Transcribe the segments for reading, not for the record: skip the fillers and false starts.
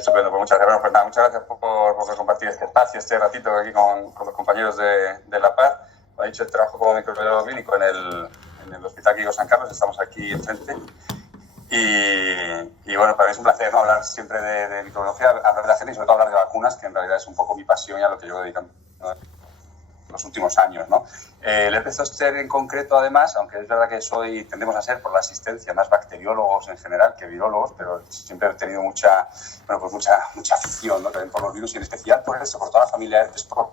Estupendo, pues muchas gracias. Bueno, pues nada, muchas gracias por compartir este espacio, este ratito aquí con los compañeros de La Paz. He hecho el trabajo como microbiólogo clínico en el Hospital Clínico San Carlos, estamos aquí enfrente. Y bueno, para mí es un placer, ¿no?, hablar siempre de microbiología, hablar de la gente y sobre todo hablar de vacunas, que en realidad es un poco mi pasión y a lo que yo dedico, ¿no?, los últimos años, ¿no? El herpes zóster en concreto, además, aunque es verdad que tendemos a ser por la asistencia más bacteriólogos en general que virólogos, pero siempre he tenido mucha afición, ¿no?, también por los virus y en especial por eso, por toda la familia herpes, por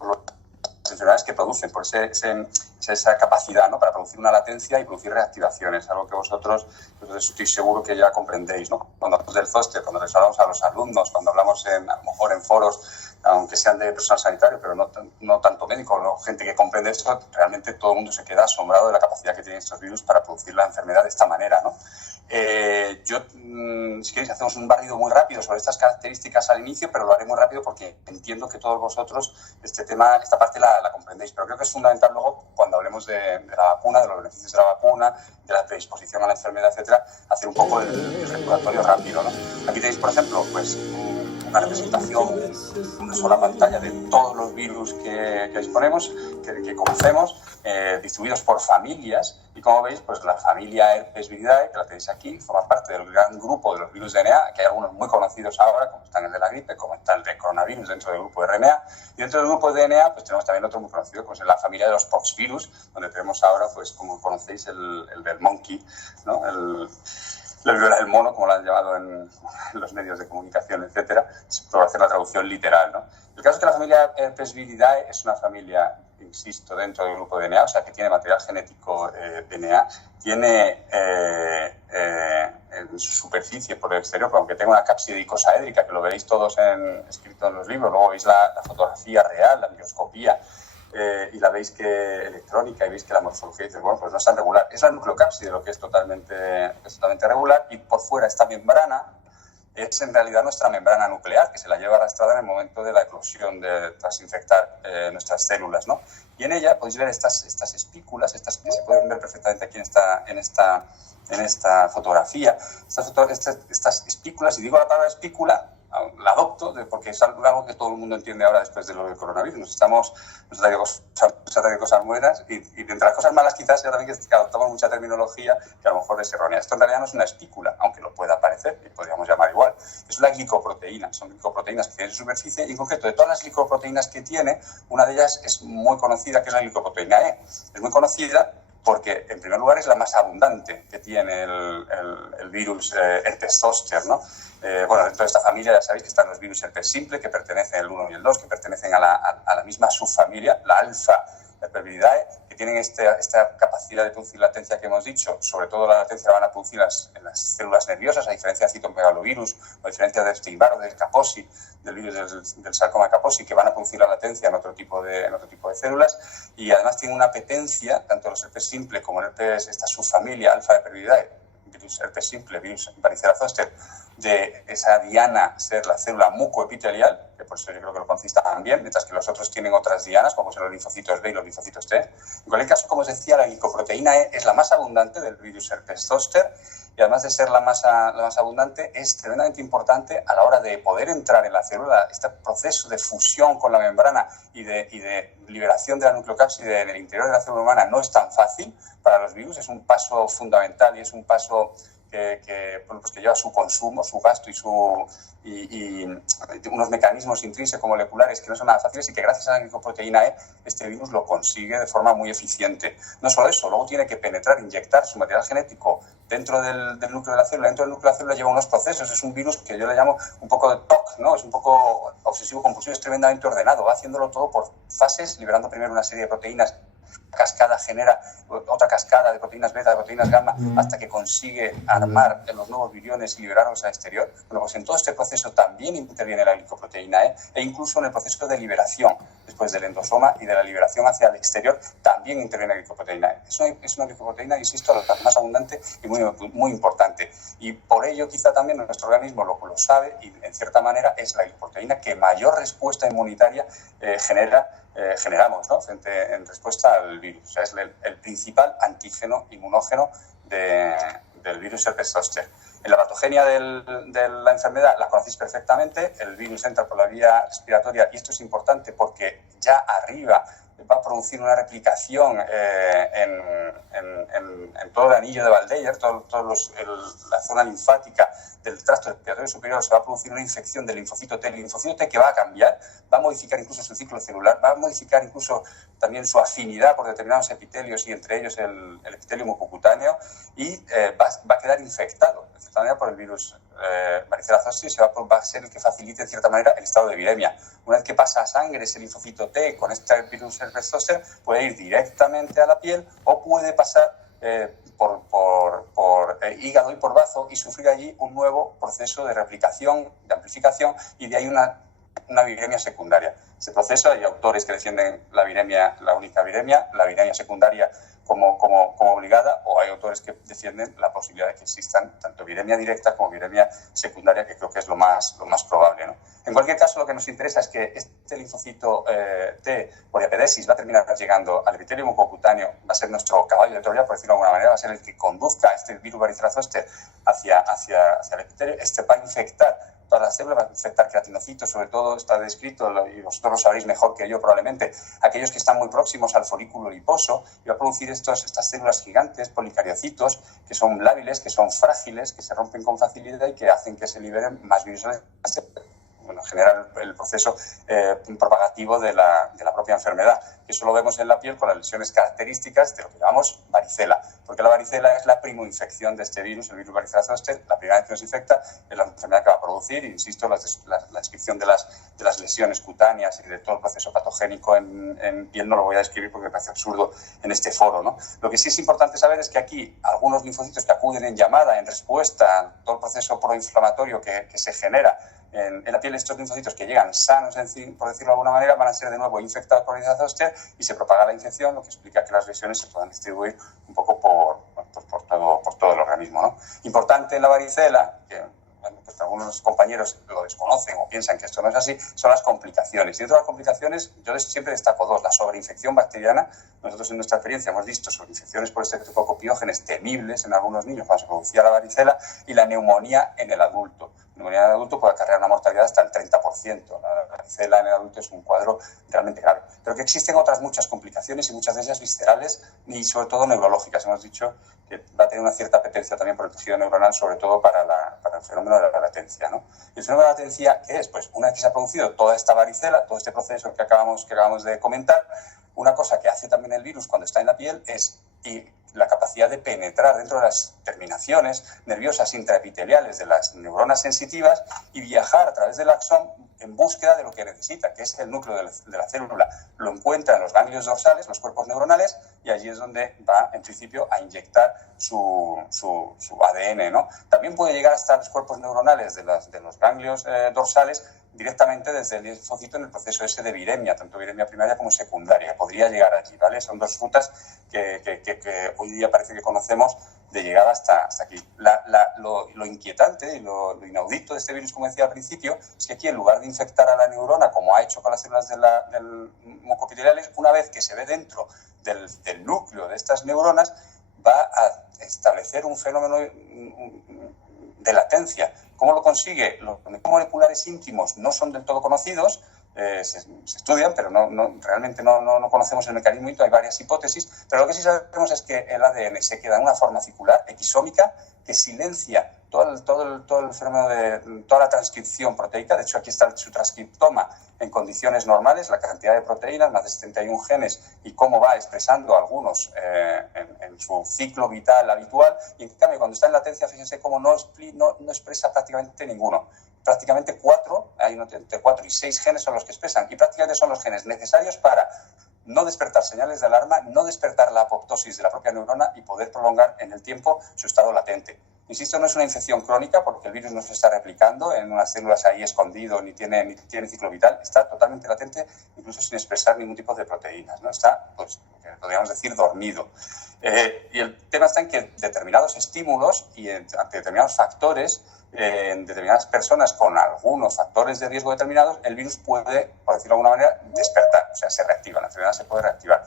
las enfermedades que producen, por esa capacidad, ¿no?, para producir una latencia y producir reactivaciones, algo que vosotros, pues, estoy seguro que ya comprendéis, ¿no? Cuando hablamos del zóster, cuando les hablamos a los alumnos, cuando hablamos a lo mejor en foros, aunque sean de personal sanitario, pero no tanto médicos, ¿no?, gente que comprende esto, realmente todo el mundo se queda asombrado de la capacidad que tienen estos virus para producir la enfermedad de esta manera, ¿no? Si queréis, hacemos un barrido muy rápido sobre estas características al inicio, pero lo haré muy rápido porque entiendo que todos vosotros esta parte la comprendéis, pero creo que es fundamental luego, cuando hablemos de la vacuna, de los beneficios de la vacuna, de la predisposición a la enfermedad, etcétera, hacer un poco el recordatorio rápido, ¿no? Aquí tenéis, por ejemplo, pues una representación, una sola pantalla de todos los virus que disponemos, que conocemos, distribuidos por familias, y como veis, pues la familia Herpesviridae, que la tenéis aquí, forma parte del gran grupo de los virus de RNA, que hay algunos muy conocidos ahora, como están el de la gripe, como está el de coronavirus dentro del grupo de RNA, y dentro del grupo de DNA, pues tenemos también otro muy conocido, pues en la familia de los poxvirus, donde tenemos ahora, pues como conocéis, el del monkey, ¿no?, la viruela del mono, como lo han llamado en los medios de comunicación, etcétera, por hacer la traducción literal, ¿no? El caso es que la familia Herpesviridae es una familia, insisto, dentro del grupo DNA, o sea, que tiene material genético DNA, tiene en su superficie por el exterior, aunque tenga una cápside icosaédrica, que lo veréis todos escrito en los libros, luego veis la fotografía real, la microscopía, y la veis que electrónica, y veis que la morfología, dice, bueno, pues no es tan regular. Es la nucleocápside lo que es totalmente regular, y por fuera esta membrana es en realidad nuestra membrana nuclear, que se la lleva arrastrada en el momento de la eclosión, tras infectar nuestras células, ¿no? Y en ella podéis ver estas espículas, estas que se pueden ver perfectamente aquí en esta fotografía, estas espículas, y digo la palabra espícula, la adopto porque es algo que todo el mundo entiende ahora después de lo del coronavirus. Nos ha traído cosas buenas y entre las cosas malas quizás ya también que adoptamos mucha terminología que a lo mejor es errónea. Esto en realidad no es una espícula, aunque lo pueda parecer y podríamos llamar igual. Es una glicoproteína, son glicoproteínas que tienen su superficie y en concreto de todas las glicoproteínas que tiene, una de ellas es muy conocida, que es la glicoproteína E. Es muy conocida porque, en primer lugar, es la más abundante que tiene el virus herpes zóster, ¿no? Bueno, dentro de esta familia ya sabéis que están los virus herpes simple, que pertenecen el 1 y el 2, que pertenecen a la misma subfamilia, la alfa Herpesviridae, que tienen esta capacidad de producir latencia que hemos dicho. Sobre todo la latencia la van a producir en las células nerviosas, a diferencia de citomegalovirus, o a diferencia de Epstein-Barr o del Kaposi, del virus del sarcoma Kaposi, que van a producir la latencia en otro tipo de células, y además tienen una apetencia, tanto los herpes simple como el herpes, esta subfamilia alfa Herpesviridae, virus herpes simple, virus varicela zoster, de esa diana ser la célula mucoepitelial, que por eso yo creo que lo conocéis también, mientras que los otros tienen otras dianas, como son los linfocitos B y los linfocitos T. En cualquier caso, como os decía, la glicoproteína E es la más abundante del virus herpes zóster, y además de ser la más abundante, es tremendamente importante a la hora de poder entrar en la célula. Este proceso de fusión con la membrana y de liberación de la nucleocápside en el interior de la célula humana no es tan fácil para los virus, es un paso fundamental y es un paso que lleva su consumo, su gasto y unos mecanismos intrínsecos moleculares que no son nada fáciles, y que gracias a la glicoproteína E este virus lo consigue de forma muy eficiente. No solo eso, luego tiene que penetrar, inyectar su material genético dentro del núcleo de la célula. Dentro del núcleo de la célula lleva unos procesos. Es un virus que yo le llamo un poco de TOC, ¿no? Es un poco obsesivo-compulsivo, es tremendamente ordenado, va haciéndolo todo por fases, liberando primero una serie de proteínas, cascada genera otra cascada de proteínas beta, de proteínas gamma, hasta que consigue armar los nuevos viriones y liberarlos al exterior. Bueno, pues en todo este proceso también interviene la glicoproteína E, e incluso en el proceso de liberación, después del endosoma y de la liberación hacia el exterior, también interviene la glicoproteína E. Es una glicoproteína, insisto, la más abundante y muy importante. Y por ello quizá también nuestro organismo lo sabe, y en cierta manera es la glicoproteína que mayor respuesta inmunitaria generamos, ¿no?, en respuesta al virus. O sea, es el principal antígeno inmunógeno de del virus herpes zóster. En la patogenia de la enfermedad la conocéis perfectamente, el virus entra por la vía respiratoria y esto es importante porque ya arriba va a producir una replicación en todo el anillo de Valdeyer, la zona linfática del tracto respiratorio superior, se va a producir una infección del linfocito T. El linfocito T que va a cambiar, va a modificar incluso su ciclo celular, va a modificar incluso también su afinidad por determinados epitelios y entre ellos el epitelio mucocutáneo y va a quedar infectado de cierta manera por el virus varicela zoster y va a ser el que facilite de cierta manera el estado de viremia. Una vez que pasa a sangre ese linfocito T con este virus herpes zóster, puede ir directamente a la piel o puede pasar por hígado y por bazo y sufrir allí un nuevo proceso de replicación, de amplificación y de ahí una viremia secundaria. Ese proceso, hay autores que defienden la viremia, la única viremia, la viremia secundaria como obligada, o hay autores que defienden la posibilidad de que existan tanto viremia directa como viremia secundaria, que creo que es lo más probable, ¿no? En cualquier caso, lo que nos interesa es que este linfocito T por epidesis va a terminar llegando al epitelio mucocutáneo, va a ser nuestro caballo de Troya, por decirlo de alguna manera, va a ser el que conduzca este virus varicela zoster hacia el epitelio. Este va a infectar todas las células, va a infectar queratinocitos, sobre todo está descrito, y vosotros lo sabréis mejor que yo probablemente, aquellos que están muy próximos al folículo adiposo, y va a producir estas células gigantes, policariocitos, que son lábiles, que son frágiles, que se rompen con facilidad y que hacen que se liberen más virus. Bueno, generar el proceso propagativo de la propia enfermedad. Eso lo vemos en la piel con las lesiones características de lo que llamamos varicela, porque la varicela es la primoinfección de este virus, el virus varicela zoster. La primera vez que nos infecta es la enfermedad que va a producir, e insisto, la descripción de las lesiones cutáneas y de todo el proceso patogénico en piel no lo voy a describir porque me parece absurdo en este foro, ¿no? Lo que sí es importante saber es que aquí algunos linfocitos que acuden en llamada, en respuesta a todo el proceso proinflamatorio que se genera en la piel, estos linfocitos que llegan sanos, por decirlo de alguna manera, van a ser de nuevo infectados por varicela zoster y se propaga la infección, lo que explica que las lesiones se puedan distribuir un poco por todo el organismo, ¿no? Importante en la varicela, que pues algunos compañeros lo desconocen o piensan que esto no es así, son las complicaciones. Y dentro de las complicaciones, yo siempre destaco dos: la sobreinfección bacteriana. Nosotros en nuestra experiencia hemos visto sobreinfecciones por estreptocopiógenes temibles en algunos niños cuando se producía la varicela, y la neumonía en el adulto. La neumonía en el adulto puede acarrear una mortalidad hasta el 30%. La varicela en el adulto es un cuadro realmente grave. Pero que existen otras muchas complicaciones y muchas de ellas viscerales y sobre todo neurológicas. Hemos dicho que va a tener una cierta apetencia también por el tejido neuronal, sobre todo para el fenómeno de la latencia, ¿no? Y el fenómeno de la latencia, ¿qué es? Pues una vez que se ha producido toda esta varicela, todo este proceso que acabamos de comentar, una cosa que hace también el virus cuando está en la piel es la capacidad de penetrar dentro de las terminaciones nerviosas intraepiteliales de las neuronas sensitivas y viajar a través del axón en búsqueda de lo que necesita, que es el núcleo de la célula. Lo encuentra en los ganglios dorsales, los cuerpos neuronales, y allí es donde va, en principio, a inyectar su ADN, ¿no? También puede llegar hasta los cuerpos neuronales de los ganglios dorsales directamente desde el linfocito en el proceso ese de viremia, tanto viremia primaria como secundaria. Podría llegar allí, ¿vale? Son dos rutas que hoy día parece que conocemos de llegar hasta aquí. Lo inquietante y lo inaudito de este virus, como decía al principio, es que aquí, en lugar de infectar a la neurona, como ha hecho con las células del mucopiteliales, una vez que se ve dentro del núcleo de estas neuronas, va a establecer un fenómeno de latencia. ¿Cómo lo consigue? Los mecanismos moleculares íntimos no son del todo conocidos, se estudian, pero realmente no conocemos el mecanismo íntimo. Hay varias hipótesis, pero lo que sí sabemos es que el ADN se queda en una forma circular, exómica, que silencia todo el fenómeno de toda la transcripción proteica. De hecho, aquí está su transcriptoma en condiciones normales, la cantidad de proteínas, más de 71 genes, y cómo va expresando algunos en su ciclo vital habitual. Y en cambio, cuando está en latencia, fíjense cómo no expresa prácticamente ninguno. Prácticamente hay entre 4 y 6 genes son los que expresan, y prácticamente son los genes necesarios para no despertar señales de alarma, no despertar la apoptosis de la propia neurona y poder prolongar en el tiempo su estado latente. Insisto, no es una infección crónica porque el virus no se está replicando en unas células ahí escondido, ni tiene ciclo vital, está totalmente latente, incluso sin expresar ningún tipo de proteínas, ¿no? Está, pues, podríamos decir, dormido. Y el tema está en que determinados estímulos y ante determinados factores, en determinadas personas con algunos factores de riesgo determinados, el virus puede, por decirlo de alguna manera, despertar, o sea, se reactiva, la enfermedad se puede reactivar.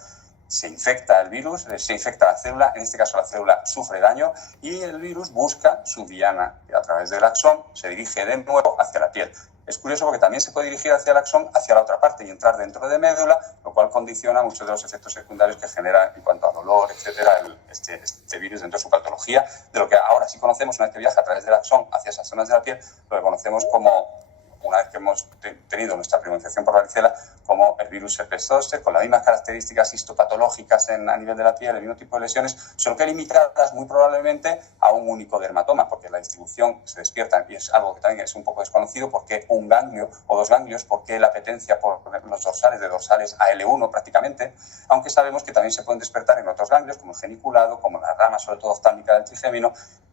se infecta el virus, se infecta la célula, en este caso la célula sufre daño y el virus busca su diana y a través del axón se dirige de nuevo hacia la piel. Es curioso porque también se puede dirigir hacia el axón, hacia la otra parte y entrar dentro de médula, lo cual condiciona muchos de los efectos secundarios que genera en cuanto a dolor, etcétera, este virus dentro de su patología, de lo que ahora sí conocemos una vez que viaja a través del axón hacia esas zonas de la piel, lo que conocemos como, una vez que hemos tenido nuestra primera infección por varicela, como el virus herpes zóster, con las mismas características histopatológicas a nivel de la piel, el mismo tipo de lesiones, solo que limitadas muy probablemente a un único dermatoma, porque la distribución se despierta, y es algo que también es un poco desconocido, porque un ganglio o dos ganglios, porque la apetencia por los dorsales, de dorsales a L1 prácticamente, aunque sabemos que también se pueden despertar en otros ganglios, como el geniculado, como la rama, sobre todo oftálmica del trigémino,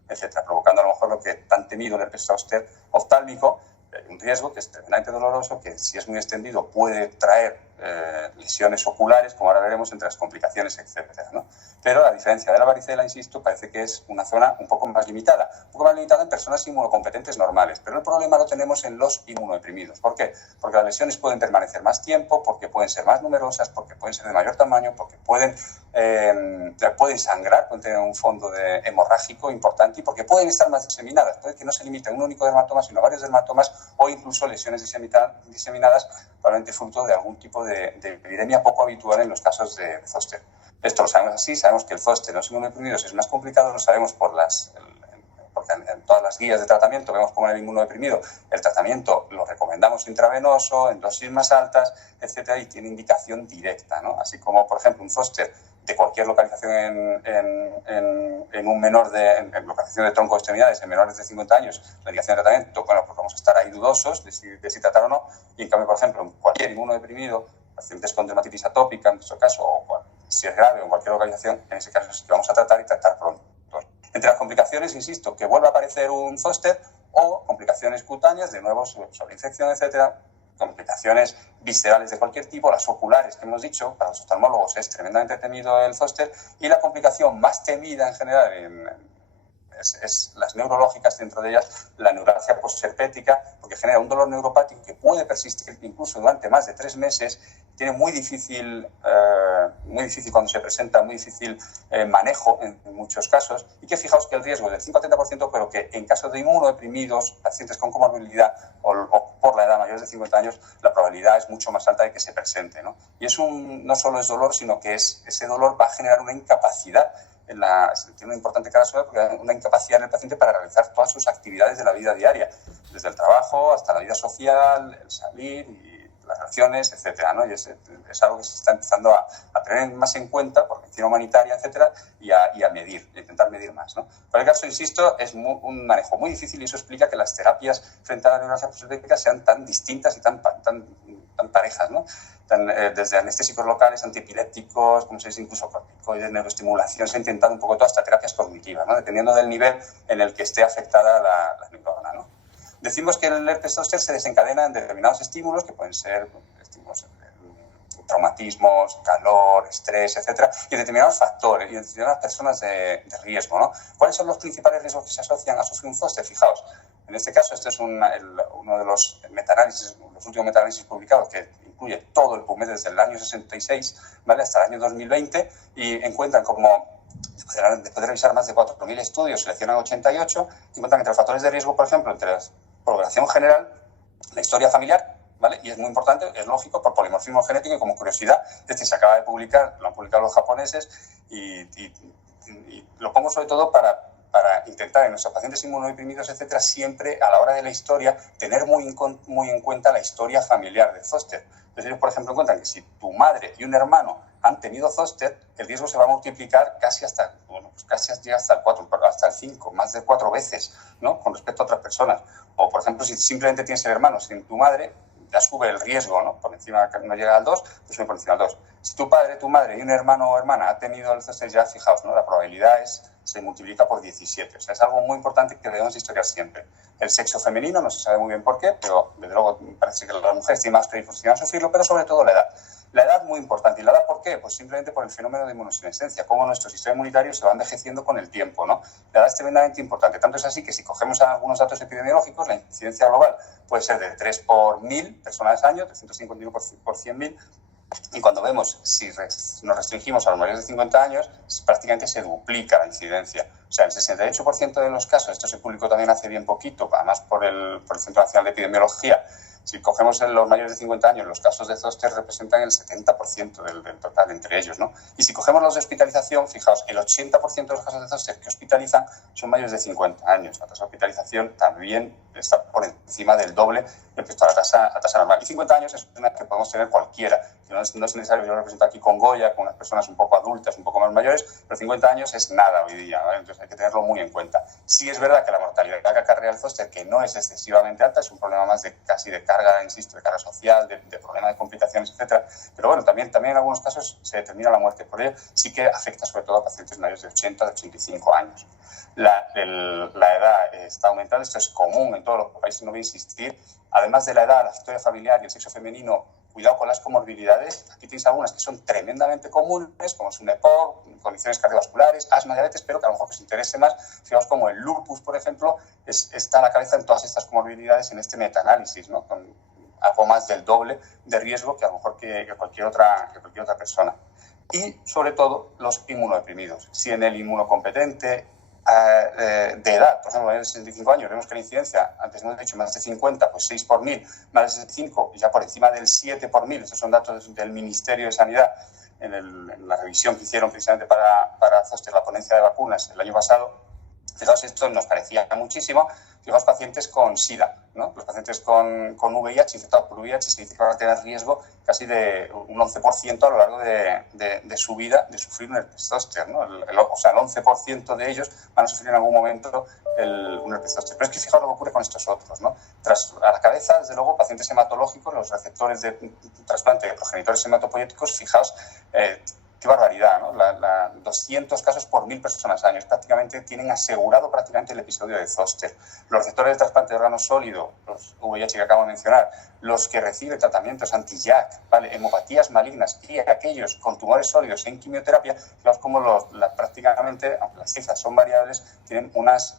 etcétera, provocando a lo mejor lo que tan temido el herpes zóster oftálmico. Hay un riesgo que es tremendamente doloroso, que si es muy extendido puede traer lesiones oculares, como ahora veremos, entre las complicaciones, etcétera, ¿no? Pero a diferencia de la varicela, insisto, parece que es una zona un poco más limitada en personas inmunocompetentes normales, pero el problema lo tenemos en los inmunodeprimidos. ¿Por qué? Porque las lesiones pueden permanecer más tiempo, porque pueden ser más numerosas, porque pueden ser de mayor tamaño, porque pueden sangrar, pueden tener un fondo hemorrágico importante y porque pueden estar más diseminadas. Puede que no se limite a un único dermatoma, sino a varios dermatomas o incluso lesiones diseminadas, probablemente fruto de algún tipo de epidemia poco habitual en los casos de zóster. Esto lo sabemos así, sabemos que el zóster en los inmunodeprimidos es más complicado, lo sabemos porque en todas las guías de tratamiento vemos como en el inmunodeprimido el tratamiento lo recomendamos intravenoso, en dosis más altas, etcétera, y tiene indicación directa, ¿no? Así como, por ejemplo, un zóster de cualquier localización en un menor en localización de tronco de extremidades en menores de 50 años, la indicación de tratamiento, bueno, pues vamos a estar ahí dudosos de si tratar o no, y en cambio, por ejemplo, en cualquier inmunodeprimido, pacientes con dermatitis atópica, en nuestro caso, o si es grave o en cualquier localización, en ese caso sí que vamos a tratar y tratar pronto. Entre las complicaciones, insisto, que vuelva a aparecer un zóster o complicaciones cutáneas, de nuevo sobre infección, etcétera, complicaciones viscerales de cualquier tipo, las oculares que hemos dicho, para los oftalmólogos es tremendamente temido el zóster, y la complicación más temida en general es las neurológicas, dentro de ellas la neuralgia postherpética, porque genera un dolor neuropático que puede persistir incluso durante más de 3 meses, tiene muy difícil cuando se presenta, muy difícil manejo en muchos casos, y que fijaos que el riesgo es del 5-30%, pero que en caso de inmunodeprimidos, pacientes con comorbilidad o por la edad mayores de 50 años, la probabilidad es mucho más alta de que se presente, ¿no? Y no solo es dolor, sino que ese dolor va a generar una incapacidad, tiene una importante carga social, porque hay una incapacidad en el paciente para realizar todas sus actividades de la vida diaria, desde el trabajo hasta la vida social, el salir y las relaciones, etcétera, ¿no? Y es algo que se está empezando a tener más en cuenta por medicina humanitaria, etcétera, y a medir, a intentar medir más, ¿no? Por el caso, insisto, es un manejo muy difícil y eso explica que las terapias frente a la neuralgia postherpética sean tan distintas y tan parejas, ¿no? Desde anestésicos locales, antiepilépticos, como se dice, incluso corticoides, neuroestimulación, se ha intentado un poco todas estas terapias cognitivas, ¿no? Dependiendo del nivel en el que esté afectada la neurona, ¿no? Decimos que el herpes zóster se desencadena en determinados estímulos, que pueden ser estímulos traumatismos, calor, estrés, etcétera, y determinados factores, y determinadas personas de riesgo, ¿no? ¿Cuáles son los principales riesgos que se asocian a sufrir un zóster? Fijaos, en este caso, este es uno de los metanálisis, los últimos metanálisis publicados, que incluye todo el PubMed desde el año 66, ¿vale?, hasta el año 2020, y encuentran como, después de revisar más de 4.000 estudios, seleccionan 88, encuentran entre los factores de riesgo, por ejemplo, entre la población general, la historia familiar, ¿vale? Y es muy importante, es lógico, por polimorfismo genético y como curiosidad. Se acaba de publicar, lo han publicado los japoneses, y lo pongo sobre todo para intentar en nuestros pacientes inmunodeprimidos, etcétera, siempre a la hora de la historia tener muy en cuenta la historia familiar del zóster. Entonces ellos, por ejemplo, encuentran que si tu madre y un hermano han tenido zóster, el riesgo se va a multiplicar casi hasta el 5, más de 4 veces, ¿no?, con respecto a otras personas. O, por ejemplo, si simplemente tienes el hermano sin tu madre, ya sube el riesgo, ¿no? Por encima, no llega al 2, pues sube por encima del 2. Si tu padre, tu madre y un hermano o hermana ha tenido el zóster, ya fijaos, ¿no?, la probabilidad se multiplica por 17. O sea, es algo muy importante que debemos historiar siempre. El sexo femenino, no se sabe muy bien por qué, pero desde luego parece que las mujeres tienen más predisposición a sufrirlo, pero sobre todo la edad. La edad muy importante. ¿Y la edad por qué? Pues simplemente por el fenómeno de inmunosenescencia, cómo nuestro sistema inmunitario se va envejeciendo con el tiempo, ¿no? La edad es tremendamente importante. Tanto es así que si cogemos algunos datos epidemiológicos, la incidencia global puede ser de 3 por 1.000 personas al año, 351 por 100.000, Y cuando vemos, si nos restringimos a los mayores de 50 años, prácticamente se duplica la incidencia. O sea, el 68% de los casos, esto se publicó también hace bien poquito, además por el Centro Nacional de Epidemiología, si cogemos en los mayores de 50 años, los casos de zóster representan el 70% del total entre ellos, ¿no? Y si cogemos los de hospitalización, fijaos, el 80% de los casos de zóster que hospitalizan son mayores de 50 años. La tasa de hospitalización también está por encima del doble respecto a la tasa normal. Y 50 años es una que podemos tener cualquiera. No es necesario, yo lo represento aquí con Goya, con unas personas un poco adultas, un poco más mayores, pero 50 años es nada hoy día, ¿vale? Entonces hay que tenerlo muy en cuenta. Sí es verdad que la mortalidad que acarrea el zóster, que no es excesivamente alta, es un problema más casi de carga, insisto, de carga social, de problema de complicaciones, etcétera. Pero bueno, también en algunos casos se determina la muerte por ello. Sí que afecta sobre todo a pacientes mayores de 80 a 85 años. La edad está aumentando, esto es común en todos los países, no voy a insistir. Además de la edad, la historia familiar y el sexo femenino, cuidado con las comorbilidades. Aquí tenéis algunas que son tremendamente comunes, como es un EPOC, condiciones cardiovasculares, asma, diabetes, pero que a lo mejor os interese más. Fijaos como el lupus, por ejemplo, está a la cabeza en todas estas comorbilidades en este metaanálisis, ¿no? Con algo más del doble de riesgo que a lo mejor que cualquier otra persona. Y, sobre todo, los inmunodeprimidos. Si en el inmunocompetente de edad, por ejemplo, en 65 años, vemos que la incidencia, antes hemos dicho más de 50, pues 6 por 1000, más de 65, ya por encima del 7 por 1000, estos son datos del Ministerio de Sanidad en la revisión que hicieron precisamente para zóster, la ponencia de vacunas el año pasado. Fijaos, esto nos parecía muchísimo. Fijaos, pacientes con SIDA, ¿no? Los pacientes con VIH, infectados por VIH, se dice que van a tener riesgo casi de un 11% a lo largo de su vida de sufrir un herpes zóster, ¿no? O sea, el 11% de ellos van a sufrir en algún momento un herpes zóster. Pero es que fijaos lo que ocurre con estos otros, ¿no? A la cabeza, desde luego, pacientes hematológicos, los receptores de trasplante de progenitores hematopoyéticos, fijaos, qué barbaridad, ¿no? 200 casos por 1000 personas al año. Prácticamente tienen asegurado el episodio de zóster. Los receptores de trasplante de órgano sólido, los VIH que acabo de mencionar, los que reciben tratamientos anti-JAK, ¿vale? Hemopatías malignas y aquellos con tumores sólidos en quimioterapia, fijaos como prácticamente, aunque las cifras son variables, tienen unas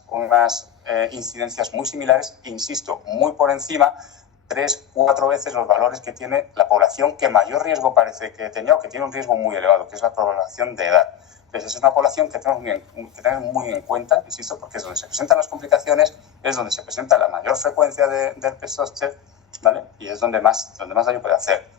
incidencias muy similares, insisto, muy por encima, 3-4 veces los valores que tiene la población que mayor riesgo parece que tenía o que tiene un riesgo muy elevado, que es la población de edad. Entonces, es una población que tenemos que tener muy en cuenta, insisto, porque es donde se presentan las complicaciones, es donde se presenta la mayor frecuencia de herpes zóster, ¿vale? Y es donde más daño puede hacer.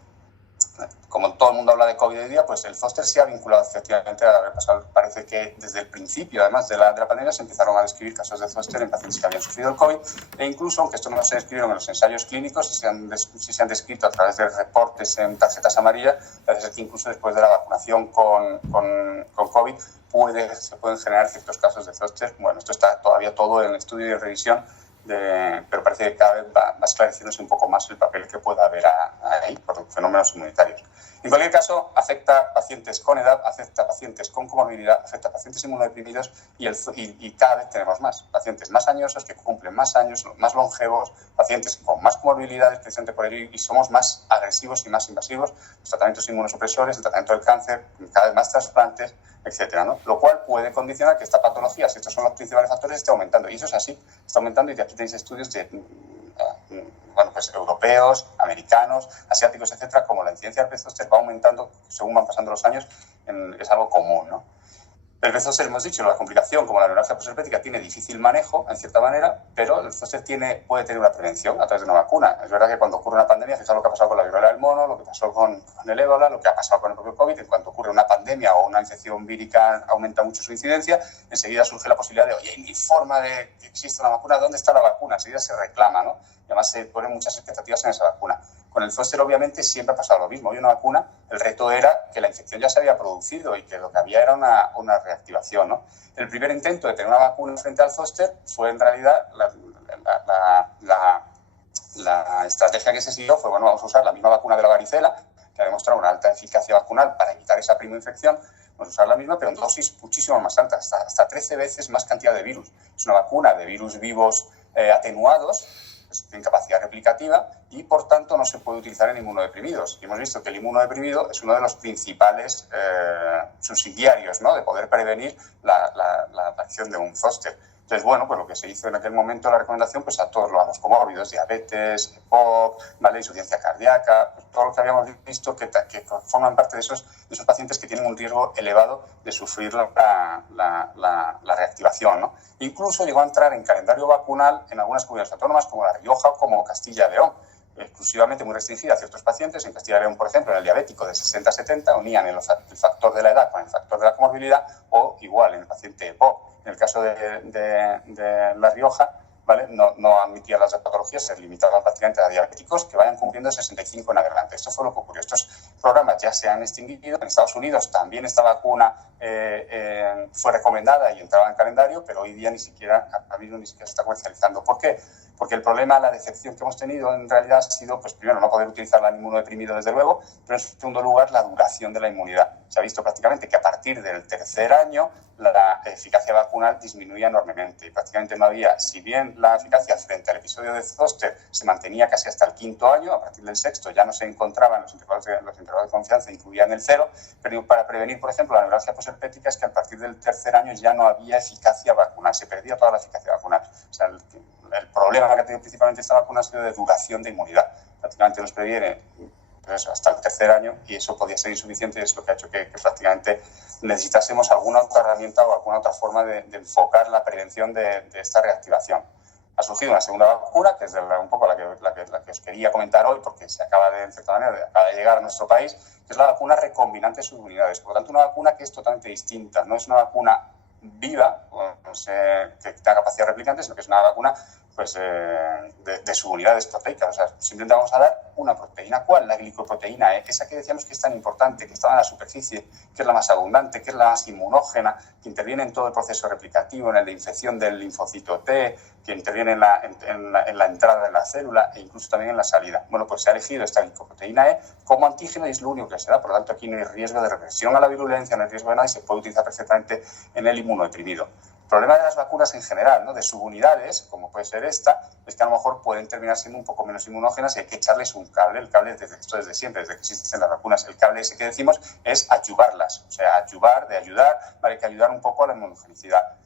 Como todo el mundo habla de COVID hoy día, pues el zóster se ha vinculado efectivamente a haber pasado. Parece que desde el principio, además de la pandemia, se empezaron a describir casos de zóster en pacientes que habían sufrido el COVID, e incluso, aunque esto no se describieron en los ensayos clínicos, sí se han descrito a través de reportes en tarjetas amarillas, parece ser que incluso después de la vacunación con COVID se pueden generar ciertos casos de zóster. Bueno, esto está todavía todo en estudio y revisión, pero parece que cada vez va esclareciéndose un poco más el papel que pueda haber ahí por fenómenos inmunitarios. En cualquier caso, afecta a pacientes con edad, afecta a pacientes con comorbilidad, afecta a pacientes inmunodeprimidos y cada vez tenemos más pacientes más añosos que cumplen más años, más longevos, pacientes con más comorbilidades precisamente por ello, y somos más agresivos y más invasivos, los tratamientos inmunosupresores, el tratamiento del cáncer, cada vez más trasplantes, etcétera, ¿no? Lo cual puede condicionar que esta patología, si estos son los principales factores, esté aumentando. Y eso es así, está aumentando, y aquí tenéis estudios de pues europeos, americanos, asiáticos, etcétera, como la incidencia del herpes zóster va aumentando según van pasando los años, es algo común, ¿no? El herpes zóster, hemos dicho, la complicación como la neuralgia posherpética tiene difícil manejo, en cierta manera, pero el zóster puede tener una prevención a través de una vacuna. Es verdad que cuando ocurre una pandemia, fijaos lo que ha pasado con la viruela del mono, lo que pasó con el ébola, lo que ha pasado con el propio COVID. En cuanto ocurre una pandemia o una infección vírica, aumenta mucho su incidencia, enseguida surge la posibilidad de, oye, ni forma de que exista una vacuna, ¿dónde está la vacuna? Enseguida se reclama, ¿no? Y además se ponen muchas expectativas en esa vacuna. Con el zóster, obviamente, siempre ha pasado lo mismo. Hoy una vacuna, el reto era que la infección ya se había producido y que lo que había era una reactivación, ¿no? El primer intento de tener una vacuna frente al zóster fue, en realidad, la estrategia que se siguió fue, bueno, vamos a usar la misma vacuna de la varicela, que ha demostrado una alta eficacia vacunal para evitar esa primoinfección. Vamos a usar la misma, pero en dosis muchísimo más altas, hasta 13 veces más cantidad de virus. Es una vacuna de virus vivos atenuados, tienen capacidad replicativa y, por tanto, no se puede utilizar en inmunodeprimidos. Y hemos visto que el inmunodeprimido es uno de los principales subsidiarios, ¿no?, de poder prevenir la aparición de un zóster. Entonces, bueno, pues lo que se hizo en aquel momento, la recomendación, pues a todos los comórbidos, diabetes, EPOC, ¿vale? Insuficiencia cardíaca, pues todo lo que habíamos visto que forman parte de esos pacientes que tienen un riesgo elevado de sufrir la reactivación, ¿no? Incluso llegó a entrar en calendario vacunal en algunas comunidades autónomas como La Rioja o como Castilla y León, exclusivamente muy restringida a ciertos pacientes. En Castilla y León, por ejemplo, en el diabético de 60 a 70 unían el factor de la edad con el factor de la comorbilidad, o igual en el paciente EPOC. En el caso de La Rioja, ¿vale? No admitía las dos patologías, se limitaban prácticamente a diabéticos que vayan cumpliendo 65 en adelante. Esto fue lo que ocurrió. Estos programas ya se han extinguido. En Estados Unidos también esta vacuna fue recomendada y entraba en calendario, pero hoy día ni siquiera se está comercializando. ¿Por qué? Porque el problema, la decepción que hemos tenido en realidad ha sido, pues primero, no poder utilizarla en inmunodeprimido, desde luego, pero en segundo lugar, la duración de la inmunidad. Se ha visto prácticamente que a partir del tercer año la eficacia vacunal disminuía enormemente y prácticamente no había, si bien la eficacia frente al episodio de zóster se mantenía casi hasta el quinto año, a partir del sexto ya no se encontraban los intervalos de confianza, incluían el cero, pero para prevenir, por ejemplo, la neuralgia posherpética es que a partir del tercer año ya no había eficacia vacunal, se perdía toda la eficacia vacunal. O sea, el problema que ha tenido principalmente esta vacuna ha sido de duración de inmunidad. Prácticamente nos previene pues hasta el tercer año y eso podía ser insuficiente y es lo que ha hecho que prácticamente necesitásemos alguna otra herramienta o alguna otra forma de enfocar la prevención de esta reactivación. Ha surgido una segunda vacuna, que es un poco la que os quería comentar hoy, porque se acaba de, en cierta manera, acaba de llegar a nuestro país, que es la vacuna recombinante de subunidades. Por lo tanto, una vacuna que es totalmente distinta. No es una vacuna viva, que tenga capacidad replicante, sino que es una vacuna pues, de subunidades proteicas. O sea, simplemente vamos a dar una proteína. ¿Cuál? La glicoproteína E, esa que decíamos que es tan importante, que está en la superficie, que es la más abundante, que es la más inmunógena, que interviene en todo el proceso replicativo, en el de infección del linfocito T, que interviene en la entrada de la célula e incluso también en la salida. Bueno, pues se ha elegido esta glicoproteína E como antígeno y es lo único que se da. Por lo tanto, aquí no hay riesgo de regresión a la virulencia, no hay riesgo de nada y se puede utilizar perfectamente en el inmunodeprimido. El problema de las vacunas en general, ¿no? De subunidades, como puede ser esta, es que a lo mejor pueden terminar siendo un poco menos inmunógenas y hay que echarles un cable. El cable, desde siempre, desde que existen las vacunas, el cable ese que decimos es adyuvarlas, o sea, ayudar, ¿vale? Hay que ayudar un poco a la inmunogenicidad.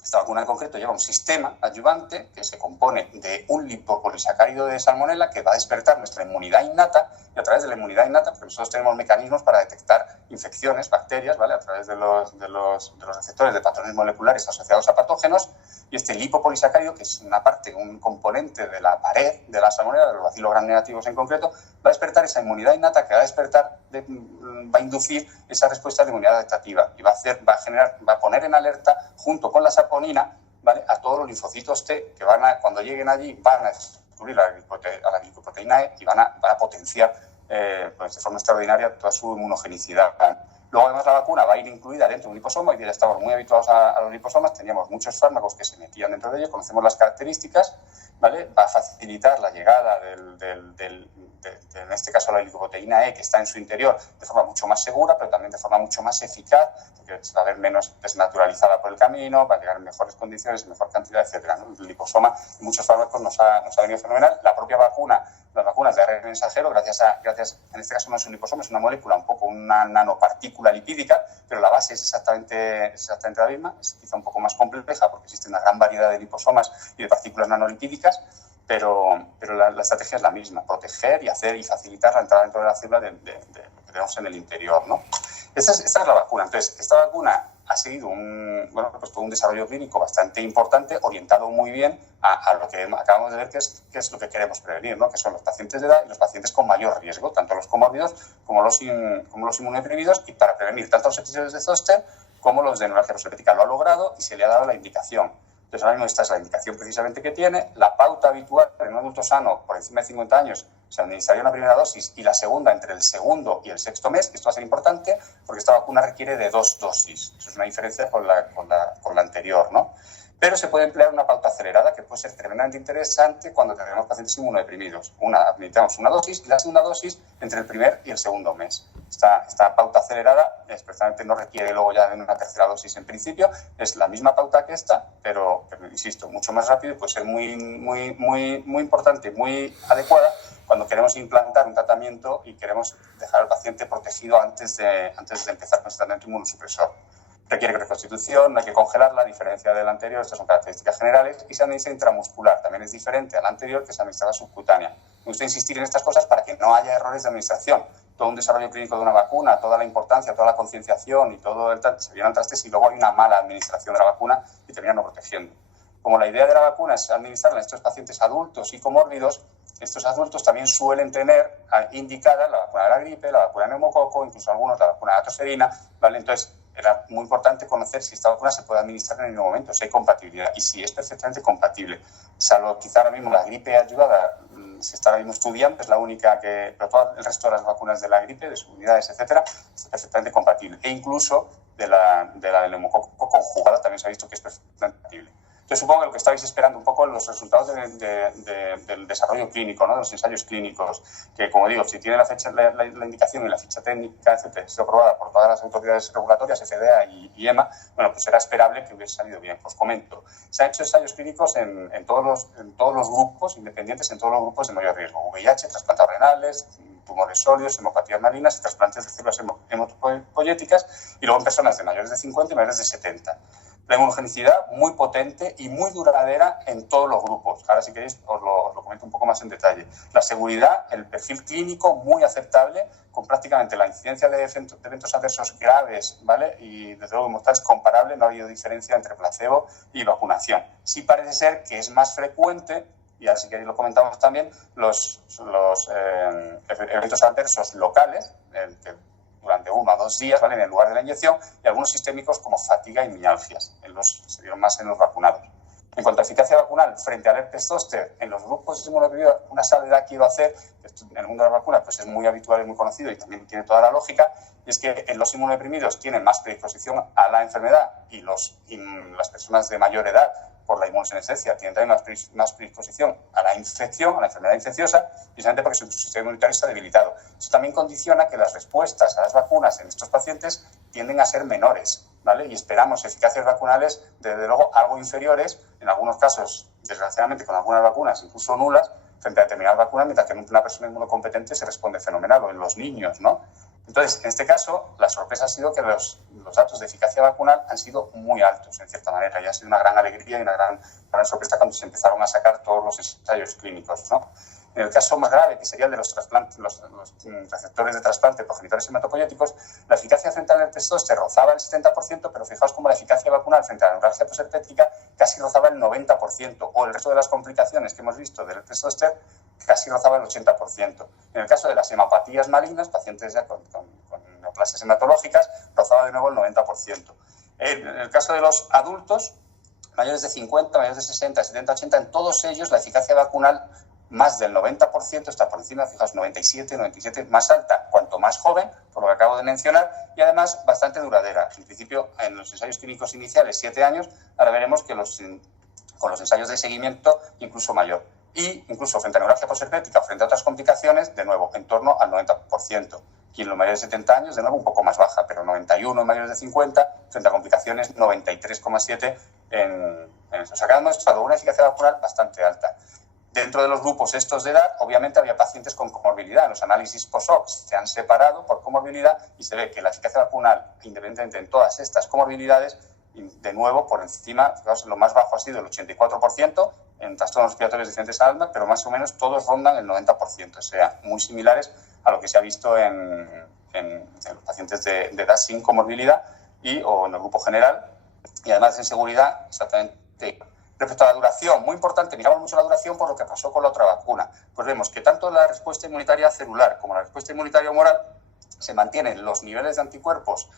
Esta vacuna en concreto lleva un sistema adyuvante que se compone de un lipopolisacárido de salmonela que va a despertar nuestra inmunidad innata y a través de la inmunidad innata, porque nosotros tenemos mecanismos para detectar infecciones, bacterias, ¿vale? A través de los receptores de patrones moleculares asociados a patógenos, y este lipopolisacárido, que es una parte, un componente de la pared de la salmonela, de los bacilos gram negativos en concreto, va a despertar esa inmunidad innata que va a inducir esa respuesta de inmunidad adaptativa y va a poner en alerta, junto con la saponina, ¿vale? A todos los linfocitos T que cuando lleguen allí van a descubrir a la glicoproteína E y van a potenciar pues de forma extraordinaria toda su inmunogenicidad. Luego, además, la vacuna va a ir incluida dentro de un liposoma. Hoy día ya estamos muy habituados a los liposomas. Teníamos muchos fármacos que se metían dentro de ellos. Conocemos las características, ¿vale? Va a facilitar la llegada en este caso, la glicoproteína E, que está en su interior, de forma mucho más segura, pero también de forma mucho más eficaz, porque se va a ver menos desnaturalizada por el camino, va a llegar en mejores condiciones, en mejor cantidad, etc., ¿no? El liposoma en muchos fármacos nos ha venido fenomenal. La propia vacuna, las vacunas de ARN mensajero, gracias, en este caso no es un liposoma, es una molécula, un poco una nanopartícula lipídica, pero la base es exactamente la misma, es quizá un poco más compleja porque existe una gran variedad de liposomas y de partículas nanolipídicas, pero la estrategia es la misma, proteger y facilitar la entrada dentro de la célula de lo que tenemos en el interior, ¿no? Esta es la vacuna. Entonces, esta vacuna ha seguido todo un desarrollo clínico bastante importante, orientado muy bien a lo que acabamos de ver, que es lo que queremos prevenir, ¿no? Que son los pacientes de edad y los pacientes con mayor riesgo, tanto los comórbidos como los inmunodeprimidos, y para prevenir tanto los episodios de zóster como los de neuralgia posherpética. Lo ha logrado y se le ha dado la indicación. Entonces, ahora mismo esta es la indicación precisamente que tiene. La pauta habitual en un adulto sano por encima de 50 años se administraría una primera dosis y la segunda entre el segundo y el sexto mes. Esto va a ser importante porque esta vacuna requiere de 2 dosis. Eso es una diferencia con la anterior, ¿no? Pero se puede emplear una pauta acelerada que puede ser tremendamente interesante cuando tenemos pacientes inmunodeprimidos. Administramos una dosis y la segunda dosis entre el primer y el segundo mes. Esta pauta acelerada precisamente no requiere luego ya de una tercera dosis en principio. Es la misma pauta que esta, pero insisto, mucho más rápido y puede ser muy, muy, muy, muy importante, muy adecuada cuando queremos implantar un tratamiento y queremos dejar al paciente protegido antes de empezar con el tratamiento inmunosupresor. requiere reconstitución, no hay que congelarla, a diferencia del anterior, estas son características generales, y se administra intramuscular, también es diferente al anterior, que se administra subcutánea. Me gusta insistir en estas cosas para que no haya errores de administración. Todo un desarrollo clínico de una vacuna, toda la importancia, toda la concienciación y todo el tal, se viene al traste si luego hay una mala administración de la vacuna y termina no protegiendo. Como la idea de la vacuna es administrarla en estos pacientes adultos y comórbidos, estos adultos también suelen tener indicada la vacuna de la gripe, la vacuna de neumococo, incluso algunos la vacuna de la tosferina, ¿vale? Entonces, era muy importante conocer si esta vacuna se puede administrar en el mismo momento, si hay compatibilidad y si es perfectamente compatible. Salvo quizá ahora mismo la gripe ayudada se está ahora mismo estudiando, es la única que, pero todo el resto de las vacunas de la gripe, de subunidades, etcétera, es perfectamente compatible. E incluso de la del neumococo conjugada también se ha visto que es perfectamente compatible. Entonces, supongo que lo que estáis esperando un poco los resultados del desarrollo clínico, ¿no? De los ensayos clínicos, que, como digo, si tiene la fecha, la indicación y la ficha técnica, etcétera, ha sido aprobada por todas las autoridades regulatorias, FDA y EMA, bueno, pues era esperable que hubiese salido bien. Os comento, se han hecho ensayos clínicos en todos los grupos independientes, en todos los grupos de mayor riesgo: VIH, trasplantes renales, tumores sólidos, hemopatías malignas y trasplantes de células hematopoyéticas, y luego en personas de mayores de 50 y mayores de 70. La inmunogenicidad muy potente y muy duradera en todos los grupos. Ahora, si queréis, os lo comento un poco más en detalle. La seguridad, el perfil clínico muy aceptable, con prácticamente la incidencia de eventos adversos graves, ¿vale? Y desde luego mortales comparable, no ha habido diferencia entre placebo y vacunación. Sí parece ser que es más frecuente, y ahora si queréis lo comentamos también, los eventos adversos locales, que durante 1 a 2 días, ¿vale?, en el lugar de la inyección, y algunos sistémicos como fatiga y mialgias, se dieron más en los vacunados. En cuanto a eficacia vacunal frente al herpes zóster, en los grupos inmunodeprimidos, una salvedad quiero hacer, en el mundo de las vacunas pues es muy habitual y muy conocido y también tiene toda la lógica, y es que en los inmunodeprimidos tienen más predisposición a la enfermedad y las personas de mayor edad, por la inmunosenescencia, tienen también más predisposición a la infección, a la enfermedad infecciosa, precisamente porque su sistema inmunitario está debilitado. Eso también condiciona que las respuestas a las vacunas en estos pacientes tienden a ser menores, ¿vale? Y esperamos eficacias vacunales, desde luego, algo inferiores, en algunos casos, desgraciadamente, con algunas vacunas, incluso nulas, frente a determinadas vacunas, mientras que en una persona inmunocompetente se responde fenomenal, o en los niños, ¿no? Entonces, en este caso, la sorpresa ha sido que los datos de eficacia vacunal han sido muy altos, en cierta manera, y ha sido una gran alegría y una gran sorpresa cuando se empezaron a sacar todos los ensayos clínicos, ¿no? En el caso más grave, que sería el de los trasplantes, los receptores de trasplante progenitores hematopoyéticos, la eficacia frente al herpes zóster rozaba el 70%, pero fijaos cómo la eficacia vacunal frente a la neuralgia posherpética casi rozaba el 90%, o el resto de las complicaciones que hemos visto del herpes zóster casi rozaba el 80%. En el caso de las hemopatías malignas, pacientes ya con neoplasias hematológicas, rozaba de nuevo el 90%. En el caso de los adultos, mayores de 50, mayores de 60, 70, 80, en todos ellos la eficacia vacunal más del 90%, está por encima, fijaos, 97, más alta cuanto más joven, por lo que acabo de mencionar, y además bastante duradera. En principio, en los ensayos clínicos iniciales, 7 años, ahora veremos que con los ensayos de seguimiento incluso mayor. Y incluso frente a neuralgia posherpética o frente a otras complicaciones, de nuevo, en torno al 90%. Y en los mayores de 70 años, de nuevo, un poco más baja, pero 91 en mayores de 50, frente a complicaciones 93,7 en eso. O sea, que hemos mostrado una eficacia vacunal bastante alta. Dentro de los grupos estos de edad, obviamente había pacientes con comorbilidad. Los análisis post-hoc se han separado por comorbilidad y se ve que la eficacia vacunal, independientemente en todas estas comorbilidades, de nuevo, por encima, fijaos, lo más bajo ha sido el 84% en trastornos respiratorios diferentes al alma, pero más o menos todos rondan el 90%, o sea, muy similares a lo que se ha visto en los pacientes de edad sin comorbilidad o en el grupo general, y además en seguridad, exactamente. Respecto a la duración, muy importante, miramos mucho la duración por lo que pasó con la otra vacuna. Pues vemos que tanto la respuesta inmunitaria celular como la respuesta inmunitaria humoral se mantienen los niveles de anticuerpos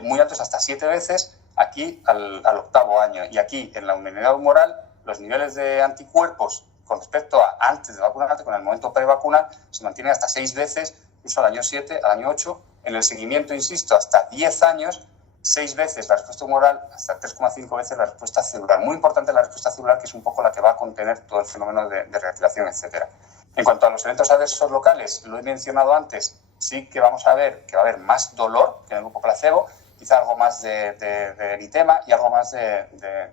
muy altos, hasta 7 veces, aquí al 8º año. Y aquí, en la inmunidad humoral, los niveles de anticuerpos con respecto a antes de vacunarte, con el momento prevacunal, se mantienen hasta 6 veces, incluso al año 7, al año 8. En el seguimiento, insisto, hasta 10 años, 6 veces la respuesta humoral, hasta 3,5 veces la respuesta celular. Muy importante la respuesta celular, que es un poco la que va a contener todo el fenómeno de reactivación, etc. En cuanto a los eventos adversos locales, lo he mencionado antes, sí que vamos a ver que va a haber más dolor que en el grupo placebo, quizá algo más de eritema y algo más de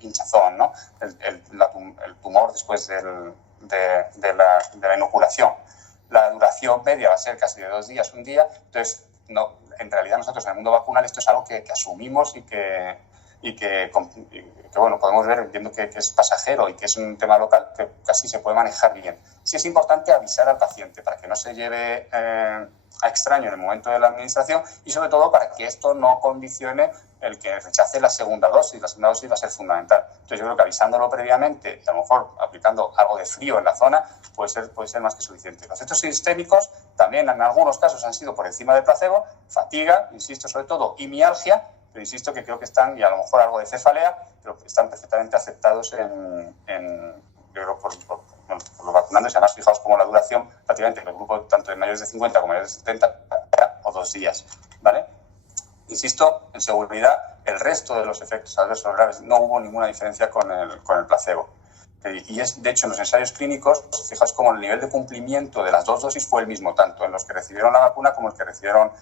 hinchazón, ¿no? El tumor después de la inoculación. La duración media va a ser casi de 2 días, 1 día. Entonces, no, en realidad nosotros en el mundo vacunal esto es algo que asumimos y que bueno, podemos ver, entiendo que es pasajero y que es un tema local, que casi se puede manejar bien. Sí es importante avisar al paciente para que no se lleve a extraño en el momento de la administración y sobre todo para que esto no condicione el que rechace la segunda dosis. La segunda dosis va a ser fundamental. Entonces yo creo que avisándolo previamente y a lo mejor aplicando algo de frío en la zona puede ser más que suficiente. Los efectos sistémicos también en algunos casos han sido por encima del placebo, fatiga, insisto sobre todo, y mialgia, pero insisto que creo que están, y a lo mejor algo de cefalea, pero que están perfectamente aceptados yo creo, por los vacunandos. Y además, fijaos cómo la duración, prácticamente, en el grupo tanto de mayores de 50 como mayores de 70, o 2 días, ¿vale? Insisto, en seguridad, el resto de los efectos adversos graves no hubo ninguna diferencia con el placebo. Y es, de hecho, en los ensayos clínicos, fijaos cómo el nivel de cumplimiento de las 2 dosis fue el mismo, tanto en los que recibieron la vacuna como los que recibieron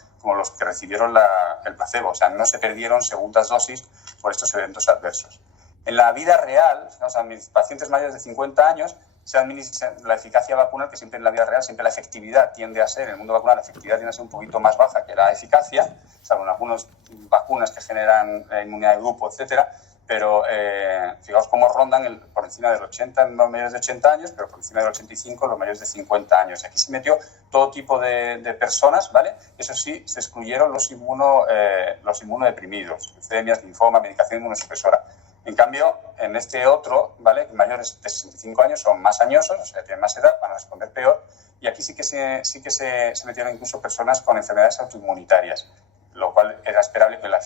el placebo. O sea, no se perdieron segundas dosis por estos eventos adversos. En la vida real, fijaos, a mis pacientes mayores de 50 años, se administra la eficacia vacunal, que siempre en la vida real, siempre la efectividad tiende a ser, en el mundo vacunal, la efectividad tiende a ser un poquito más baja que la eficacia, salvo en algunas vacunas que generan inmunidad de grupo, etcétera. Pero fijaos cómo rondan por encima del 80 en los mayores de 80 años, pero por encima del 85 en los mayores de 50 años. Aquí se metió todo tipo de personas, ¿vale? Eso sí, se excluyeron los inmunodeprimidos, leucemias, linfoma, medicación inmunosupresora. En cambio, en este otro, ¿vale? Mayores de 65 años son más añosos, o sea, tienen más edad, van a responder peor. Y aquí sí que se metieron incluso personas con enfermedades autoinmunitarias, lo cual era esperable que la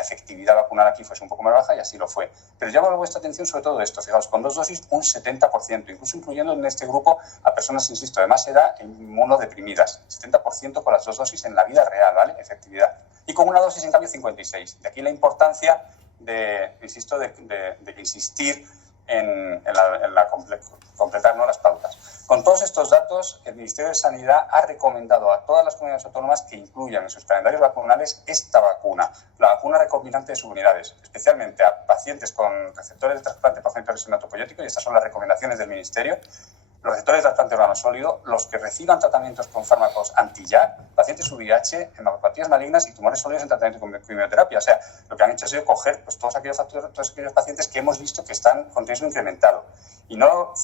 efectividad vacunal aquí fuese un poco más baja, y así lo fue. Pero llamo vuestra atención sobre todo esto. Fijaos, con 2 dosis un 70%, incluso incluyendo en este grupo a personas, insisto, de más edad e inmunodeprimidas. 70% con las 2 dosis en la vida real, ¿vale? Efectividad. Y con una dosis, en cambio, 56%. De aquí la importancia de insistir en completar, ¿no?, las pautas. Con todos estos datos, el Ministerio de Sanidad ha recomendado a todas las comunidades autónomas que incluyan en sus calendarios vacunales esta vacuna, la vacuna recombinante de subunidades, especialmente a pacientes con receptores de trasplante progenitor hematopoyético, y estas son las recomendaciones del Ministerio. Los receptores de trasplante órgano sólido, los que reciban tratamientos con fármacos anti-JAK, pacientes VIH, hematopatías malignas y tumores sólidos en tratamiento con quimioterapia. O sea, lo que han hecho ha sido coger pues, todos aquellos pacientes que hemos visto que están con riesgo incrementado. Y no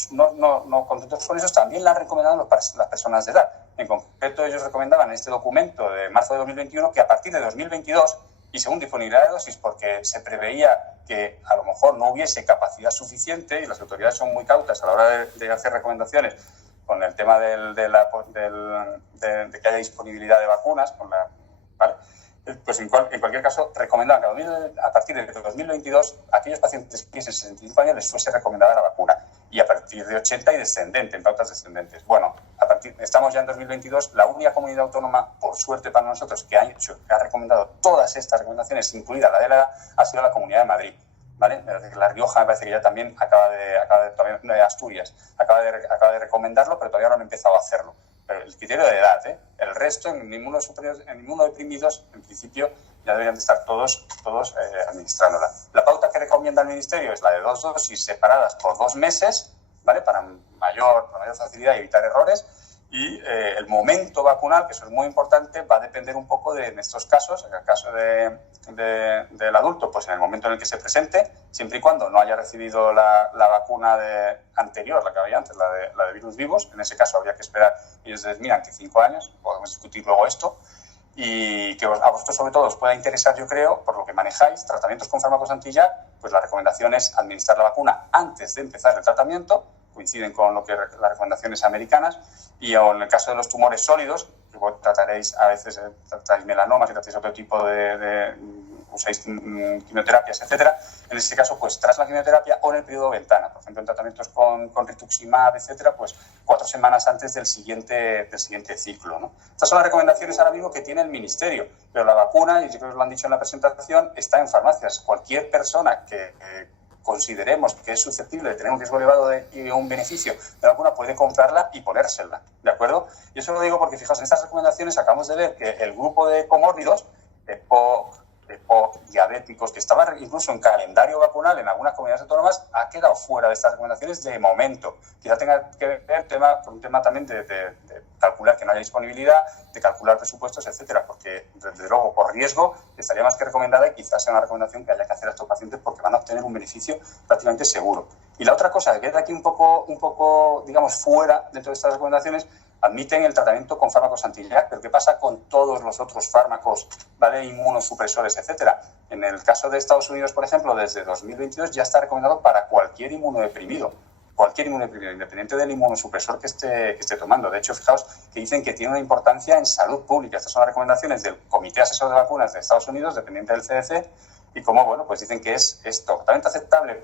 contentos con eso, también la han recomendado las personas de edad. En concreto, ellos recomendaban en este documento de marzo de 2021 que a partir de 2022, y según disponibilidad de dosis, porque se preveía que a lo mejor no hubiese capacidad suficiente, y las autoridades son muy cautas a la hora de hacer recomendaciones con el tema de que haya disponibilidad de vacunas, ¿vale? Pues en cualquier caso, recomendaban que a partir de 2022 a aquellos pacientes que tienen 65 años les fuese recomendada la vacuna, y a partir de 80 y descendente, en pautas descendentes. Bueno, estamos ya en 2022, la única comunidad autónoma, por suerte para nosotros, que ha recomendado todas estas recomendaciones, incluida la de la edad, ha sido la Comunidad de Madrid, ¿vale? La Rioja me parece que ya también Asturias acaba de recomendarlo, pero todavía no han empezado a hacerlo. Pero el criterio de edad, el resto, en inmunodeprimidos, en principio, ya deberían de estar todos administrándola. La pauta que recomienda el Ministerio es la de 2 dosis separadas por 2 meses, ¿vale? Para mayor facilidad y evitar errores. Y el momento vacunal, que eso es muy importante, va a depender un poco en estos casos. En el caso del adulto, pues en el momento en el que se presente, siempre y cuando no haya recibido la vacuna anterior, la que había antes, la de virus vivos. En ese caso habría que esperar, ellos miran que 5 años, podemos discutir luego esto, y que a vosotros sobre todo os pueda interesar, yo creo, por lo que manejáis, tratamientos con fármacos anti-JAK, pues la recomendación es administrar la vacuna antes de empezar el tratamiento, coinciden con lo que las recomendaciones americanas, y en el caso de los tumores sólidos, que trataréis a veces, tratáis melanomas, que tratáis otro tipo usáis quimioterapias, etcétera. En ese caso, pues tras la quimioterapia o en el periodo ventana, por ejemplo, en tratamientos con rituximab, etcétera, pues 4 semanas antes del siguiente ciclo, ¿no? Estas son las recomendaciones ahora mismo que tiene el Ministerio, pero la vacuna, y yo creo que lo han dicho en la presentación, está en farmacias. Cualquier persona que consideremos que es susceptible de tener un riesgo elevado y un beneficio de la vacuna puede comprarla y ponérsela, ¿de acuerdo? Y eso lo digo porque, fijaos, en estas recomendaciones acabamos de ver que el grupo de comórbidos, diabéticos, que estaba incluso en calendario vacunal en algunas comunidades autónomas, ha quedado fuera de estas recomendaciones de momento. Quizá tenga que ver con un tema también de calcular que no haya disponibilidad, de calcular presupuestos, etcétera, porque desde luego por riesgo estaría más que recomendada y quizás sea una recomendación que haya que hacer a estos pacientes porque van a obtener un beneficio prácticamente seguro. Y la otra cosa que queda aquí un poco, digamos, fuera dentro de estas recomendaciones, admiten el tratamiento con fármacos anti-JAK, pero ¿qué pasa con todos los otros fármacos, ¿vale? Inmunosupresores, etcétera? En el caso de Estados Unidos, por ejemplo, desde 2022 ya está recomendado para cualquier inmunodeprimido, independiente del inmunosupresor que esté tomando. De hecho, fijaos que dicen que tiene una importancia en salud pública. Estas son las recomendaciones del Comité Asesor de Vacunas de Estados Unidos, dependiente del CDC, y como, bueno, pues dicen que es totalmente aceptable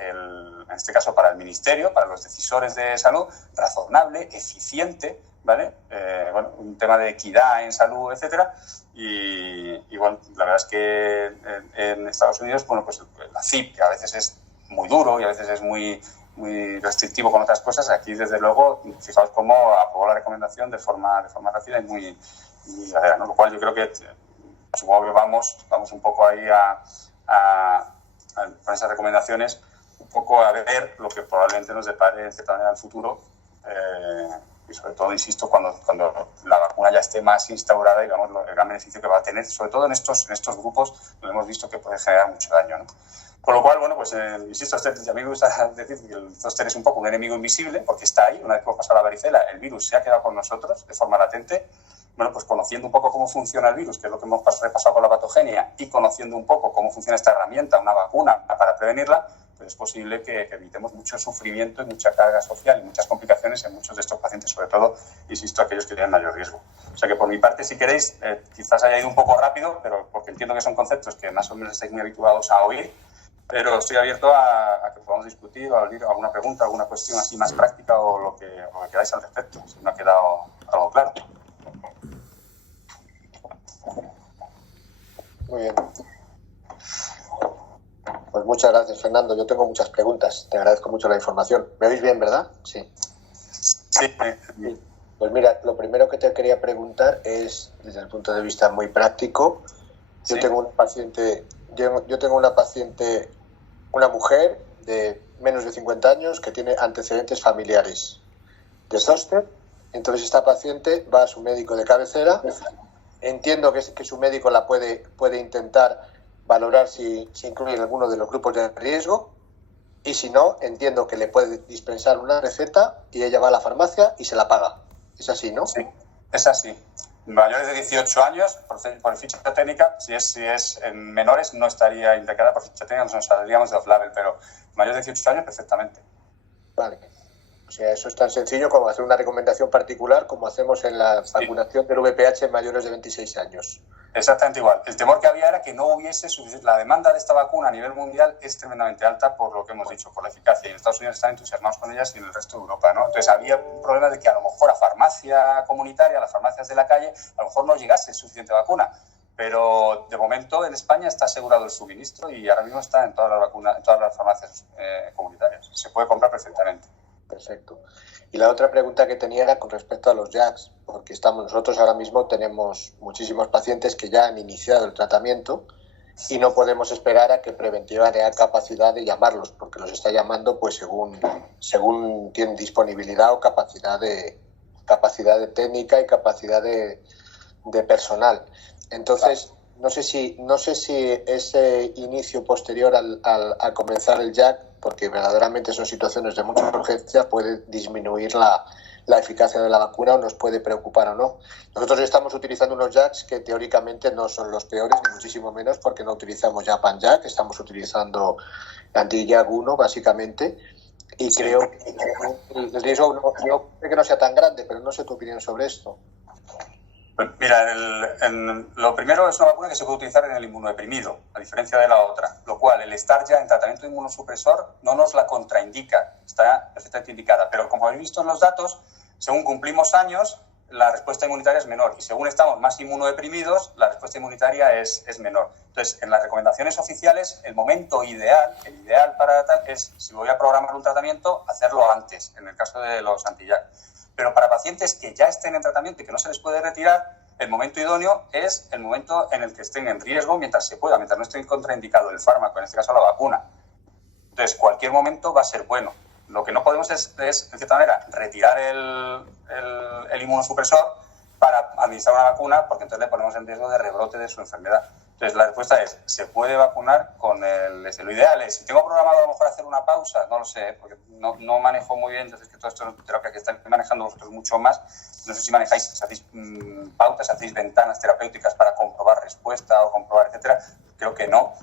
en este caso para el Ministerio, para los decisores de salud, razonable, eficiente, ¿vale? Bueno, un tema de equidad en salud, etcétera. Y bueno, la verdad es que en Estados Unidos, bueno, pues la CIP, que a veces es muy duro y a veces es muy restrictivo con otras cosas, aquí desde luego, fijaos cómo aprobó la recomendación de forma rápida y muy verdadera, ¿no? Lo cual yo creo que supongo que vamos un poco ahí con esas recomendaciones, un poco a ver lo que probablemente nos depare en cierta manera en el futuro, y sobre todo, insisto, cuando la vacuna ya esté más instaurada y veamos el gran beneficio que va a tener, sobre todo en estos grupos donde hemos visto que puede generar mucho daño, ¿no? Con lo cual, bueno, pues insisto, a mí me gusta decir que el zóster es un poco un enemigo invisible porque está ahí. Una vez que hemos pasado la varicela, el virus se ha quedado con nosotros de forma latente. Bueno, pues conociendo un poco cómo funciona el virus, que es lo que hemos repasado con la patogenia, y conociendo un poco cómo funciona esta herramienta, una vacuna, para prevenirla, pues es posible que evitemos mucho sufrimiento y mucha carga social y muchas complicaciones en muchos de estos pacientes, sobre todo, insisto, aquellos que tienen mayor riesgo. O sea que por mi parte, si queréis, quizás haya ido un poco rápido, pero porque entiendo que son conceptos que más o menos estáis muy habituados a oír, pero estoy abierto a que podamos discutir o abrir alguna pregunta, alguna cuestión así más práctica o lo que queráis al respecto, si me ha quedado algo claro. Muy bien. Pues muchas gracias, Fernando. Yo tengo muchas preguntas. Te agradezco mucho la información. ¿Me oís bien, verdad? Sí. Sí. Pues mira, lo primero que te quería preguntar es, desde el punto de vista muy práctico, yo tengo una paciente, una mujer de menos de 50 años que tiene antecedentes familiares de zóster. Entonces esta paciente va a su médico de cabecera. Entiendo que su médico la puede intentar valorar si incluye alguno de los grupos de riesgo, y si no, entiendo que le puede dispensar una receta y ella va a la farmacia y se la paga. ¿Es así, no? Sí, es así. Mayores de 18 años, por ficha técnica, si es en menores no estaría indicada por ficha técnica, nos saldríamos de off-label, pero mayores de 18 años perfectamente. Vale. O sea, eso es tan sencillo como hacer una recomendación particular como hacemos en la vacunación del VPH en mayores de 26 años. Exactamente igual. El temor que había era que no hubiese suficiente. La demanda de esta vacuna a nivel mundial es tremendamente alta por lo que hemos dicho, por la eficacia. Y en Estados Unidos están entusiasmados con ellas y en el resto de Europa, ¿no? Entonces había un problema de que a lo mejor a farmacia comunitaria, a las farmacias de la calle, a lo mejor no llegase suficiente vacuna. Pero de momento en España está asegurado el suministro y ahora mismo está en todas las farmacias comunitarias. Se puede comprar perfectamente. Perfecto. Y la otra pregunta que tenía era con respecto a los JAKs, porque nosotros ahora mismo tenemos muchísimos pacientes que ya han iniciado el tratamiento y no podemos esperar a que Preventiva tenga capacidad de llamarlos, porque los está llamando pues según tienen disponibilidad o capacidad de técnica y capacidad de personal. Entonces, no sé si ese inicio posterior al comenzar el JAK, porque verdaderamente son situaciones de mucha urgencia, puede disminuir la eficacia de la vacuna o nos puede preocupar o no. Nosotros estamos utilizando unos JAKs que teóricamente no son los peores, ni muchísimo menos, porque no utilizamos Japan-JAK, estamos utilizando anti-JAK 1 básicamente, y sí, creo que el riesgo no sea tan grande, pero no sé tu opinión sobre esto. Mira, lo primero es una vacuna que se puede utilizar en el inmunodeprimido, a diferencia de la otra, lo cual el estar ya en tratamiento inmunosupresor no nos la contraindica, está perfectamente indicada, pero como habéis visto en los datos, según cumplimos años, la respuesta inmunitaria es menor y según estamos más inmunodeprimidos, la respuesta inmunitaria es menor. Entonces, en las recomendaciones oficiales, el momento ideal, para tal es, si voy a programar un tratamiento, hacerlo antes, en el caso de los anti-JAK. Pero para pacientes que ya estén en tratamiento y que no se les puede retirar, el momento idóneo es el momento en el que estén en riesgo mientras se pueda, mientras no esté contraindicado el fármaco, en este caso la vacuna. Entonces, cualquier momento va a ser bueno. Lo que no podemos es en cierta manera, retirar el inmunosupresor para administrar una vacuna, porque entonces le ponemos en riesgo de rebrote de su enfermedad. Entonces, la respuesta es, ¿se puede vacunar con el... Lo ideal es, si tengo programado a lo mejor hacer una pausa, no lo sé, porque no manejo muy bien, entonces que todo esto es terapia que estáis manejando vosotros mucho más. No sé si manejáis, si hacéis pautas, hacéis ventanas terapéuticas para comprobar respuesta o comprobar, etcétera. Creo que no.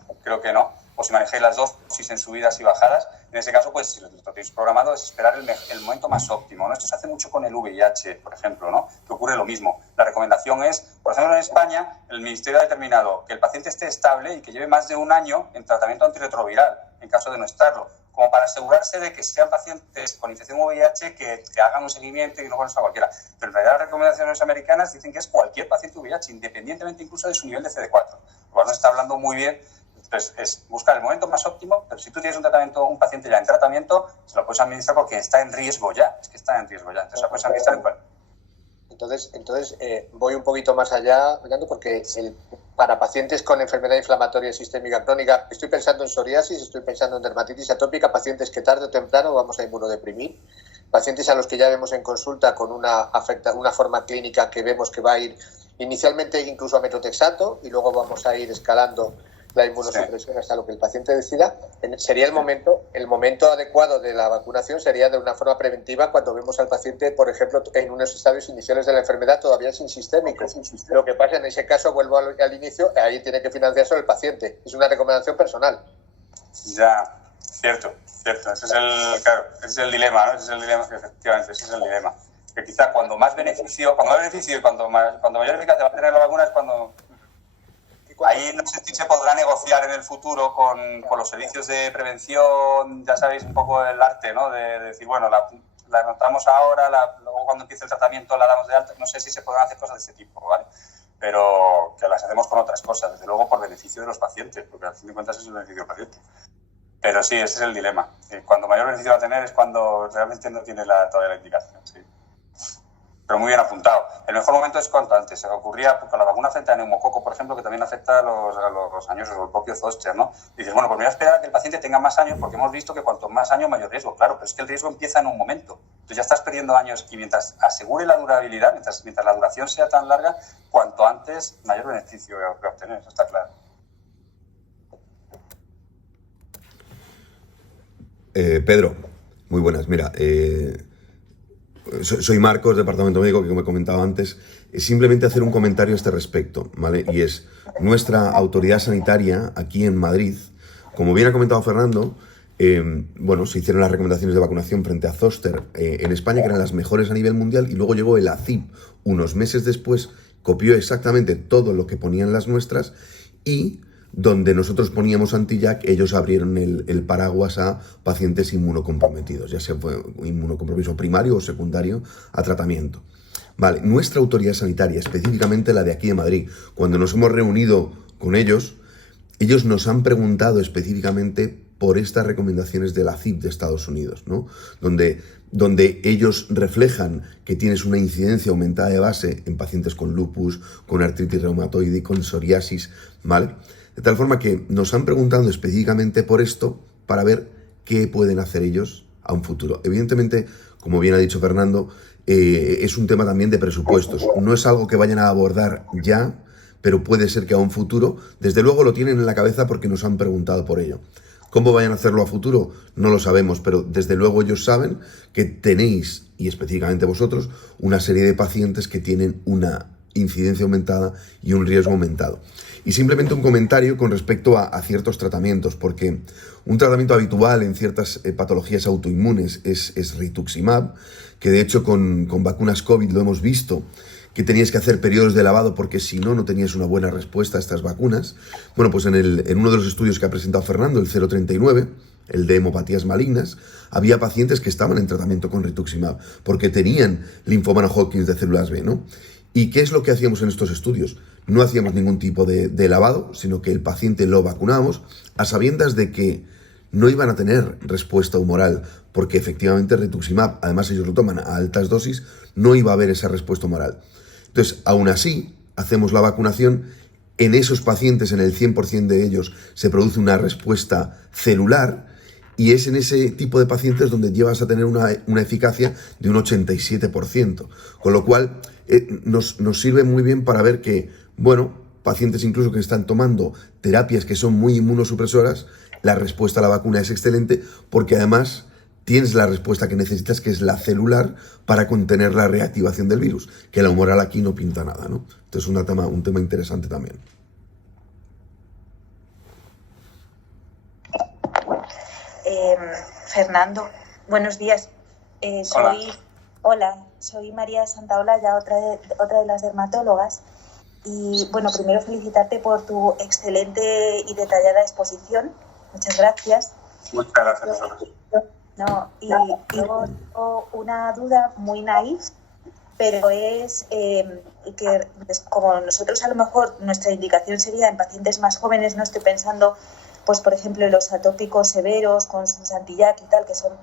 O si manejáis las dosis en subidas y bajadas, en ese caso, pues si lo tenéis programado es esperar el momento más óptimo, ¿no? Esto se hace mucho con el VIH, por ejemplo, ¿no? Que ocurre lo mismo. La recomendación es, por ejemplo, en España, el Ministerio ha determinado que el paciente esté estable y que lleve más de un año en tratamiento antirretroviral, en caso de no estarlo, como para asegurarse de que sean pacientes con infección VIH que hagan un seguimiento y no con eso a cualquiera. Pero en realidad las recomendaciones americanas dicen que es cualquier paciente VIH, independientemente incluso de su nivel de CD4. Lo cual nos está hablando muy bien. Entonces, es buscar el momento más óptimo, pero si tú tienes un paciente ya en tratamiento, se lo puedes administrar porque está en riesgo ya. Entonces, lo puedes administrar en cual. Entonces voy un poquito más allá, Fernando, porque para pacientes con enfermedad inflamatoria sistémica crónica, estoy pensando en psoriasis, estoy pensando en dermatitis atópica, pacientes que tarde o temprano vamos a inmunodeprimir, pacientes a los que ya vemos en consulta con una forma clínica que vemos que va a ir inicialmente incluso a metotrexato y luego vamos a ir escalando la inmunosupresión hasta lo que el paciente decida. Sería el momento adecuado de la vacunación sería de una forma preventiva cuando vemos al paciente, por ejemplo, en unos estadios iniciales de la enfermedad todavía sin sistémico. Lo que pasa en ese caso, vuelvo al inicio, ahí tiene que financiarse el paciente. Es una recomendación personal. Ya, cierto. Ese es el dilema, ¿no? Efectivamente, ese es el dilema. Que quizá cuando más beneficio y cuando mayor eficacia va a tener la vacuna es cuando... Ahí no sé si se podrá negociar en el futuro con los servicios de prevención, ya sabéis un poco el arte, ¿no? De decir, bueno, la anotamos ahora, luego cuando empiece el tratamiento la damos de alta. No sé si se podrán hacer cosas de ese tipo, ¿vale? Pero que las hacemos con otras cosas, desde luego por beneficio de los pacientes, porque al fin de cuentas es el beneficio del paciente. Pero sí, ese es el dilema. Cuando mayor beneficio va a tener es cuando realmente no tiene todavía la indicación, sí. Pero muy bien apuntado. El mejor momento es cuanto antes. Se ocurría con la vacuna frente a neumococo, por ejemplo, que también afecta a los añosos, o el propio zoster, ¿no? Dices, bueno, pues me voy a esperar a que el paciente tenga más años porque hemos visto que cuanto más años, mayor riesgo. Claro, pero es que el riesgo empieza en un momento. Entonces ya estás perdiendo años y mientras asegure la durabilidad, mientras la duración sea tan larga, cuanto antes, mayor beneficio voy a obtener. Eso está claro. Pedro, muy buenas. Mira, soy Marcos, departamento médico, que me comentaba antes. Es simplemente hacer un comentario a este respecto, ¿vale? Y es, nuestra autoridad sanitaria aquí en Madrid, como bien ha comentado Fernando, se hicieron las recomendaciones de vacunación frente a zóster en España, que eran las mejores a nivel mundial, y luego llegó el ACIP unos meses después, copió exactamente todo lo que ponían las nuestras, y donde nosotros poníamos anti-JAK, ellos abrieron el paraguas a pacientes inmunocomprometidos, ya sea inmunocompromiso primario o secundario a tratamiento. Vale, nuestra autoridad sanitaria, específicamente la de aquí de Madrid, cuando nos hemos reunido con ellos nos han preguntado específicamente por estas recomendaciones de la CIP de Estados Unidos, ¿no? Donde ellos reflejan que tienes una incidencia aumentada de base en pacientes con lupus, con artritis reumatoide y con psoriasis, ¿vale? De tal forma que nos han preguntado específicamente por esto para ver qué pueden hacer ellos a un futuro. Evidentemente, como bien ha dicho Fernando, es un tema también de presupuestos. No es algo que vayan a abordar ya, pero puede ser que a un futuro, desde luego lo tienen en la cabeza porque nos han preguntado por ello. ¿Cómo vayan a hacerlo a futuro? No lo sabemos, pero desde luego ellos saben que tenéis, y específicamente vosotros, una serie de pacientes que tienen una incidencia aumentada y un riesgo aumentado. Y simplemente un comentario con respecto a ciertos tratamientos, porque un tratamiento habitual en ciertas patologías autoinmunes es rituximab, que de hecho con vacunas COVID lo hemos visto, que tenías que hacer periodos de lavado porque si no tenías una buena respuesta a estas vacunas. Bueno, pues en uno de los estudios que ha presentado Fernando, el 039, el de hemopatías malignas, había pacientes que estaban en tratamiento con rituximab porque tenían linfoma no-Hodgkin de células B, ¿no? ¿Y qué es lo que hacíamos en estos estudios? No hacíamos ningún tipo de lavado, sino que el paciente lo vacunábamos a sabiendas de que no iban a tener respuesta humoral, porque efectivamente rituximab, además ellos lo toman a altas dosis, no iba a haber esa respuesta humoral. Entonces, aún así, hacemos la vacunación. En esos pacientes, en el 100% de ellos, se produce una respuesta celular y es en ese tipo de pacientes donde llevas a tener una eficacia de un 87%. Con lo cual, nos sirve muy bien para ver que, bueno, pacientes incluso que están tomando terapias que son muy inmunosupresoras, la respuesta a la vacuna es excelente porque además tienes la respuesta que necesitas, que es la celular, para contener la reactivación del virus, que la humoral aquí no pinta nada, ¿no? Entonces es un tema interesante también. Fernando, buenos días. Soy María Santaolalla, otra de las dermatólogas. Y bueno, primero felicitarte por tu excelente y detallada exposición. Muchas gracias. Muchas gracias. Y tengo una duda muy naif, pero es que como nosotros a lo mejor nuestra indicación sería en pacientes más jóvenes, no estoy pensando, pues por ejemplo, en los atópicos severos con sus anti-JAK y tal, que son...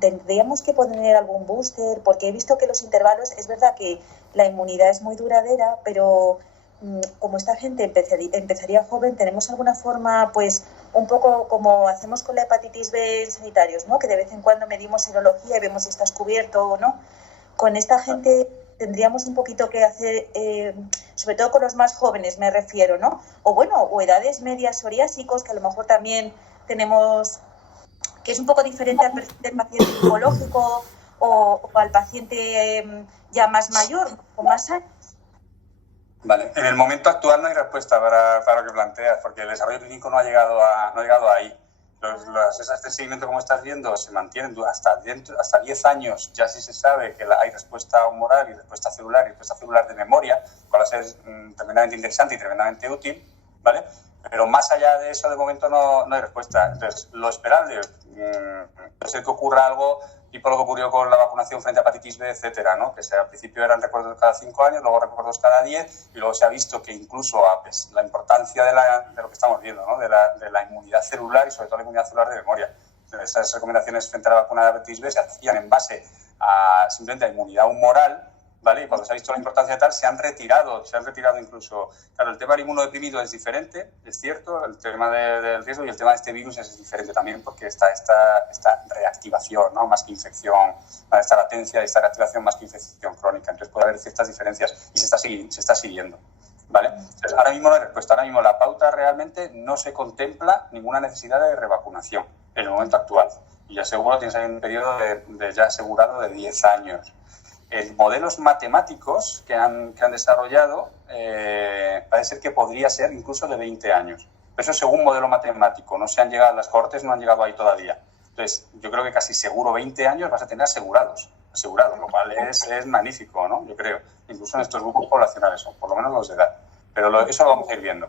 ¿tendríamos que poner algún booster? Porque he visto que los intervalos, es verdad que la inmunidad es muy duradera, pero como esta gente empezaría joven, ¿tenemos alguna forma, pues un poco como hacemos con la hepatitis B en sanitarios, ¿no? Que de vez en cuando medimos serología y vemos si estás cubierto o no? Con esta gente tendríamos un poquito que hacer, sobre todo con los más jóvenes me refiero, ¿no? O edades medias psoriásicos, que a lo mejor también tenemos... que es un poco diferente al perfil del paciente oncológico o al paciente ya más mayor, con más años. Vale, en el momento actual no hay respuesta para lo que planteas, porque el desarrollo clínico no ha llegado ahí. Las esas de seguimiento, como estás viendo, se mantienen hasta 10 años. Ya sí se sabe que hay respuesta humoral y respuesta celular de memoria, cual va a ser tremendamente interesante y tremendamente útil, ¿vale? Pero más allá de eso, de momento no hay respuesta. Entonces, lo esperable puede ser que ocurra algo tipo lo que ocurrió con la vacunación frente a hepatitis B, etcétera, ¿no? Que al principio eran recuerdos cada 5 años, luego recuerdos cada 10, y luego se ha visto que incluso la importancia de lo que estamos viendo, ¿no? De la inmunidad celular y sobre todo la inmunidad celular de memoria. Entonces, esas recomendaciones frente a la vacuna de hepatitis B se hacían en base a simplemente a inmunidad humoral, ¿vale? Y cuando se ha visto la importancia de tal, se han retirado incluso. Claro, el tema del inmunodeprimido es diferente, es cierto, el tema del riesgo, y el tema de este virus es diferente también porque está esta reactivación, ¿no? Más que infección, esta latencia y esta reactivación más que infección crónica. Entonces puede haber ciertas diferencias y se está siguiendo, ¿vale? Entonces, ahora mismo no hay respuesta, ahora mismo la pauta realmente no se contempla ninguna necesidad de revacunación en el momento actual. Y ya seguro tienes ahí un periodo de ya asegurado de 10 años. Modelos matemáticos que han desarrollado parece ser que podría ser incluso de 20 años. Pero eso según modelo matemático, las cohortes no han llegado ahí todavía. Entonces, yo creo que casi seguro 20 años vas a tener asegurados, lo cual es magnífico, ¿no? Yo creo, incluso en estos grupos poblacionales, o por lo menos los de edad. Pero eso lo vamos a ir viendo.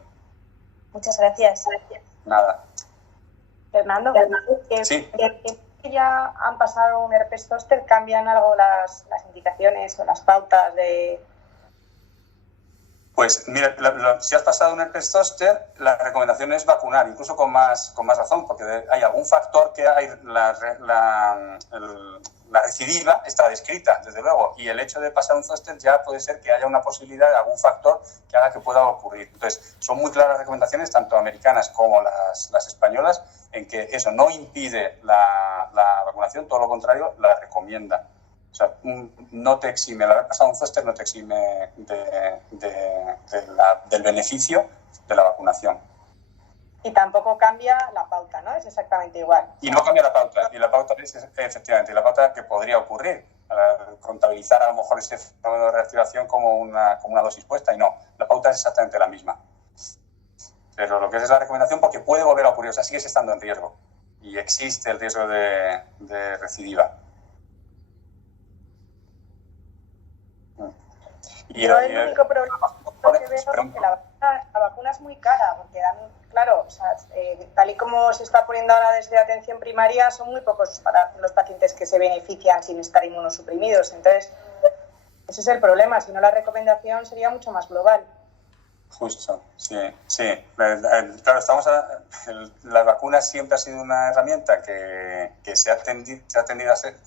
Muchas gracias. Nada. Fernando, sí. Ya han pasado un herpes zóster, ¿cambian algo las indicaciones o las pautas de...? Pues mira, si has pasado un herpes zóster, la recomendación es vacunar, incluso con más razón, porque hay algún factor que hay, la recidiva está descrita, desde luego, y el hecho de pasar un zóster ya puede ser que haya una posibilidad de algún factor que haga que pueda ocurrir. Entonces, son muy claras las recomendaciones, tanto americanas como las españolas, en que eso no impide la vacunación, todo lo contrario, la recomienda. O sea, no te exime, el haber pasado un zóster no te exime del beneficio de la vacunación. Y tampoco cambia la pauta, ¿no? Es exactamente igual. Y no cambia la pauta. Y la pauta es, efectivamente, la pauta que podría ocurrir, contabilizar a lo mejor ese fenómeno de reactivación como una dosis puesta, y no. La pauta es exactamente la misma. Pero lo que es la recomendación, porque puede volver a ocurrir, o sea, sigues estando en riesgo. Y existe el riesgo de recidiva. Yo el único problema que veo es que la vacuna es muy cara, porque claro, o sea, tal y como se está poniendo ahora desde atención primaria, son muy pocos para los pacientes que se benefician sin estar inmunosuprimidos. Entonces, ese es el problema, si no la recomendación sería mucho más global. Justo, sí. Claro, las vacunas siempre ha sido una herramienta que se ha tendido a ser,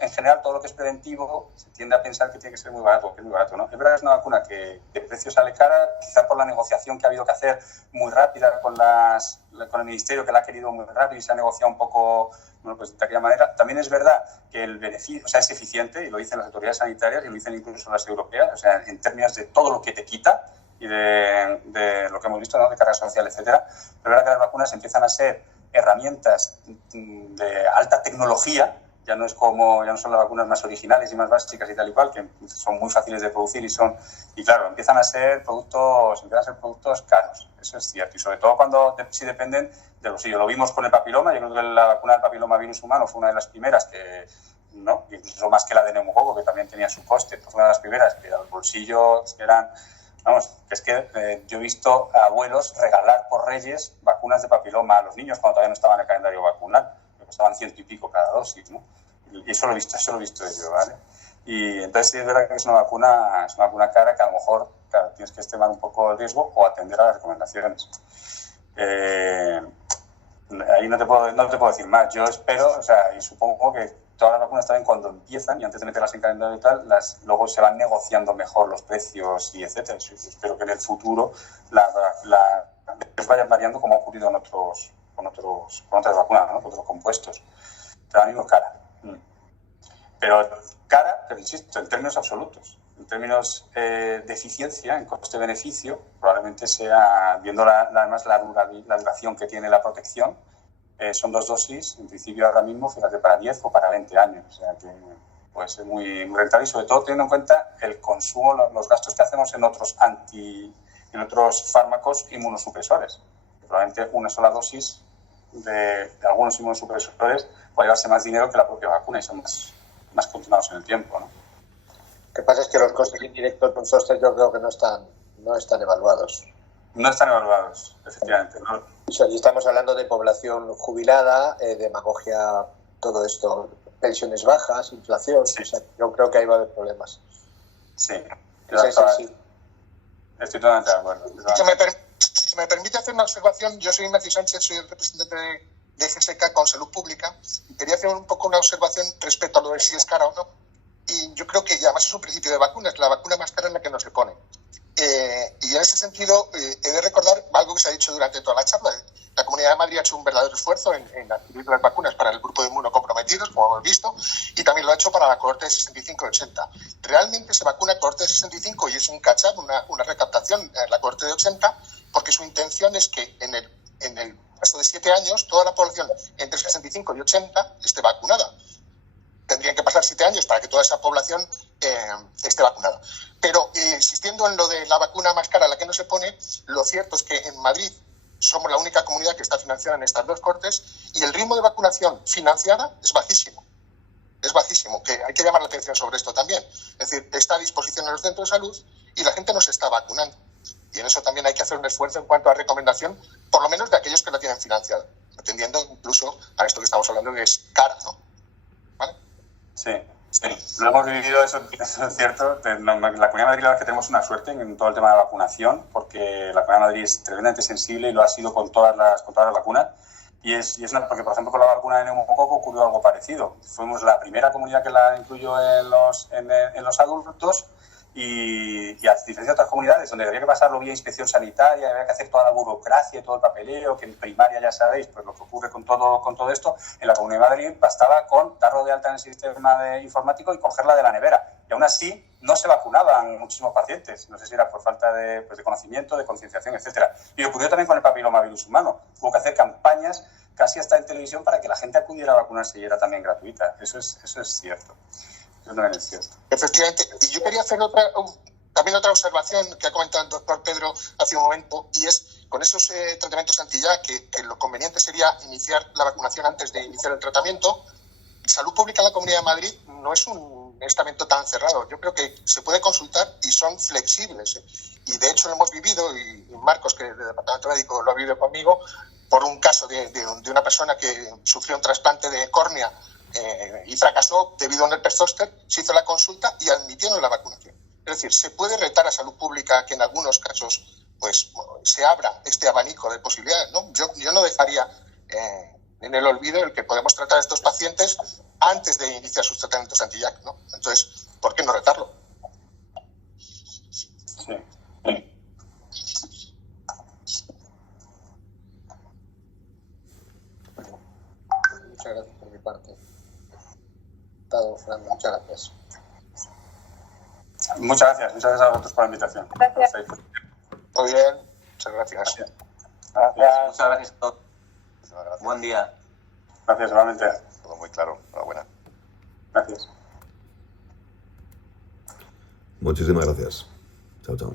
en general todo lo que es preventivo se tiende a pensar que tiene que ser muy barato, ¿no? Es verdad que es una vacuna que de precio sale cara, quizá por la negociación que ha habido que hacer muy rápida con el Ministerio, que la ha querido muy rápido y se ha negociado un poco, bueno, pues de aquella manera. También es verdad que el beneficio, o sea, es eficiente, y lo dicen las autoridades sanitarias y lo dicen incluso las europeas, o sea, en términos de todo lo que te quita y de lo que hemos visto, ¿no? De carga social, etcétera. Pero es verdad que las vacunas empiezan a ser herramientas de alta tecnología, ya no son las vacunas más originales y más básicas y tal y cual, que son muy fáciles de producir y claro, empiezan a ser productos caros, eso es cierto, y sobre todo cuando sí dependen de los suyos. Lo vimos con el papiloma, yo creo que la vacuna del papilomavirus humano fue una de las primeras que, ¿no? Incluso más que la de neumococo, que también tenía su coste, fue una de las primeras que al bolsillo eran... Vamos, es que yo he visto a abuelos regalar por Reyes vacunas de papiloma a los niños cuando todavía no estaban en el calendario vacunal, que costaban 100 y pico cada dosis, ¿no? Y eso lo he visto yo, ¿vale? Y entonces sí es verdad que es una vacuna cara que a lo mejor, claro, tienes que estimar un poco el riesgo o atender a las recomendaciones. Ahí no te puedo decir más. Yo espero, o sea, y supongo que todas las vacunas también cuando empiezan y antes de meterlas en calendario y tal, luego se van negociando mejor los precios y etcétera. Yo espero que en el futuro vayan variando como ha ocurrido con otras vacunas, ¿no? Con otros compuestos. Pero ahora mismo es cara. Pero insisto, en términos absolutos. En términos de eficiencia, en coste-beneficio, probablemente sea, viendo además la duración que tiene la protección, son 2 dosis, en principio ahora mismo, fíjate, para 10 o para 20 años. O sea que puede ser muy, muy rentable y sobre todo teniendo en cuenta el consumo, los gastos que hacemos en otros fármacos inmunosupresores. Probablemente una sola dosis de algunos inmunosupresores puede llevarse más dinero que la propia vacuna y son más continuados en el tiempo, ¿no? Lo que pasa es que los costes indirectos con Zoster yo creo que no están evaluados. No están evaluados, efectivamente, ¿no? Y estamos hablando de población jubilada, demagogia, todo esto, pensiones bajas, inflación. Sí. O sea, yo creo que ahí va a haber problemas. Sí. Sí. Estoy totalmente de acuerdo. Si me permite hacer una observación, yo soy Ignacio Sánchez, soy el representante de GSK con Salud Pública. Quería hacer un poco una observación respecto a lo de si es cara o no. Y yo creo que además es un principio de vacunas, la vacuna más cara es la que no se pone. Y en ese sentido, he de recordar algo que se ha dicho durante toda la charla. La Comunidad de Madrid ha hecho un verdadero esfuerzo en adquirir las vacunas para el grupo de inmunocomprometidos, como hemos visto, y también lo ha hecho para la cohorte de 65 y 80. Realmente se vacuna cohorte de 65 y es un catch-up, una recaptación en la cohorte de 80, porque su intención es que en el plazo de 7 años toda la población entre 65 y 80 esté vacunada. Tendrían que pasar 7 años para que toda esa población esté vacunada. Pero insistiendo en lo de la vacuna más cara, la que no se pone, lo cierto es que en Madrid somos la única comunidad que está financiada en estas 2 cohortes y el ritmo de vacunación financiada es bajísimo. Es bajísimo, que hay que llamar la atención sobre esto también. Es decir, está a disposición en los centros de salud y la gente no se está vacunando. Y en eso también hay que hacer un esfuerzo en cuanto a recomendación, por lo menos de aquellos que la tienen financiada, atendiendo incluso a esto que estamos hablando que es cara, ¿no? ¿Vale? Sí. Lo hemos vivido, eso es cierto. En la Comunidad de Madrid la verdad es que tenemos una suerte en todo el tema de la vacunación, porque la Comunidad de Madrid es tremendamente sensible y lo ha sido con todas las vacunas. Porque, por ejemplo, con la vacuna de neumococo ocurrió algo parecido. Fuimos la primera comunidad que la incluyó en los adultos y a diferencia de otras comunidades donde había que pasarlo vía inspección sanitaria, había que hacer toda la burocracia, todo el papeleo, que en primaria ya sabéis pues lo que ocurre con todo esto, en la Comunidad de Madrid bastaba con darlo de alta en el sistema informático y cogerla de la nevera. Y aún así no se vacunaban muchísimos pacientes. No sé si era por falta de conocimiento, de concienciación, etcétera. Y ocurrió también con el papilomavirus humano. Hubo que hacer campañas casi hasta en televisión para que la gente acudiera a vacunarse y era también gratuita. Eso es cierto. Eso también es cierto. Efectivamente. Y yo quería hacer también otra observación que ha comentado el doctor Pedro hace un momento, y es con esos tratamientos anti-YA que lo conveniente sería iniciar la vacunación antes de iniciar el tratamiento. Salud Pública en la Comunidad de Madrid no es un estamento tan cerrado. Yo creo que se puede consultar y son flexibles. Y de hecho lo hemos vivido, y Marcos, que del Departamento Médico lo ha vivido conmigo, por un caso de una persona que sufrió un trasplante de córnea y fracasó debido a un herpes zóster, se hizo la consulta y admitieron la vacunación. Es Es decir, se puede retar a salud pública que en algunos casos pues se abra este abanico de posibilidades, ¿no? Yo no dejaría en el olvido el que podemos tratar a estos pacientes antes de iniciar sus tratamientos anti-JAK, ¿no? Entonces, ¿por qué no retarlo? Sí. Muchas gracias por mi parte. Fernando, muchas gracias. Muchas gracias a vosotros por la invitación. Gracias. Muy bien, muchas gracias. Gracias. Muchas gracias a todos. Gracias. Buen día. Gracias, solamente. Todo muy claro. Enhorabuena. Gracias. Muchísimas gracias. Chao, chao.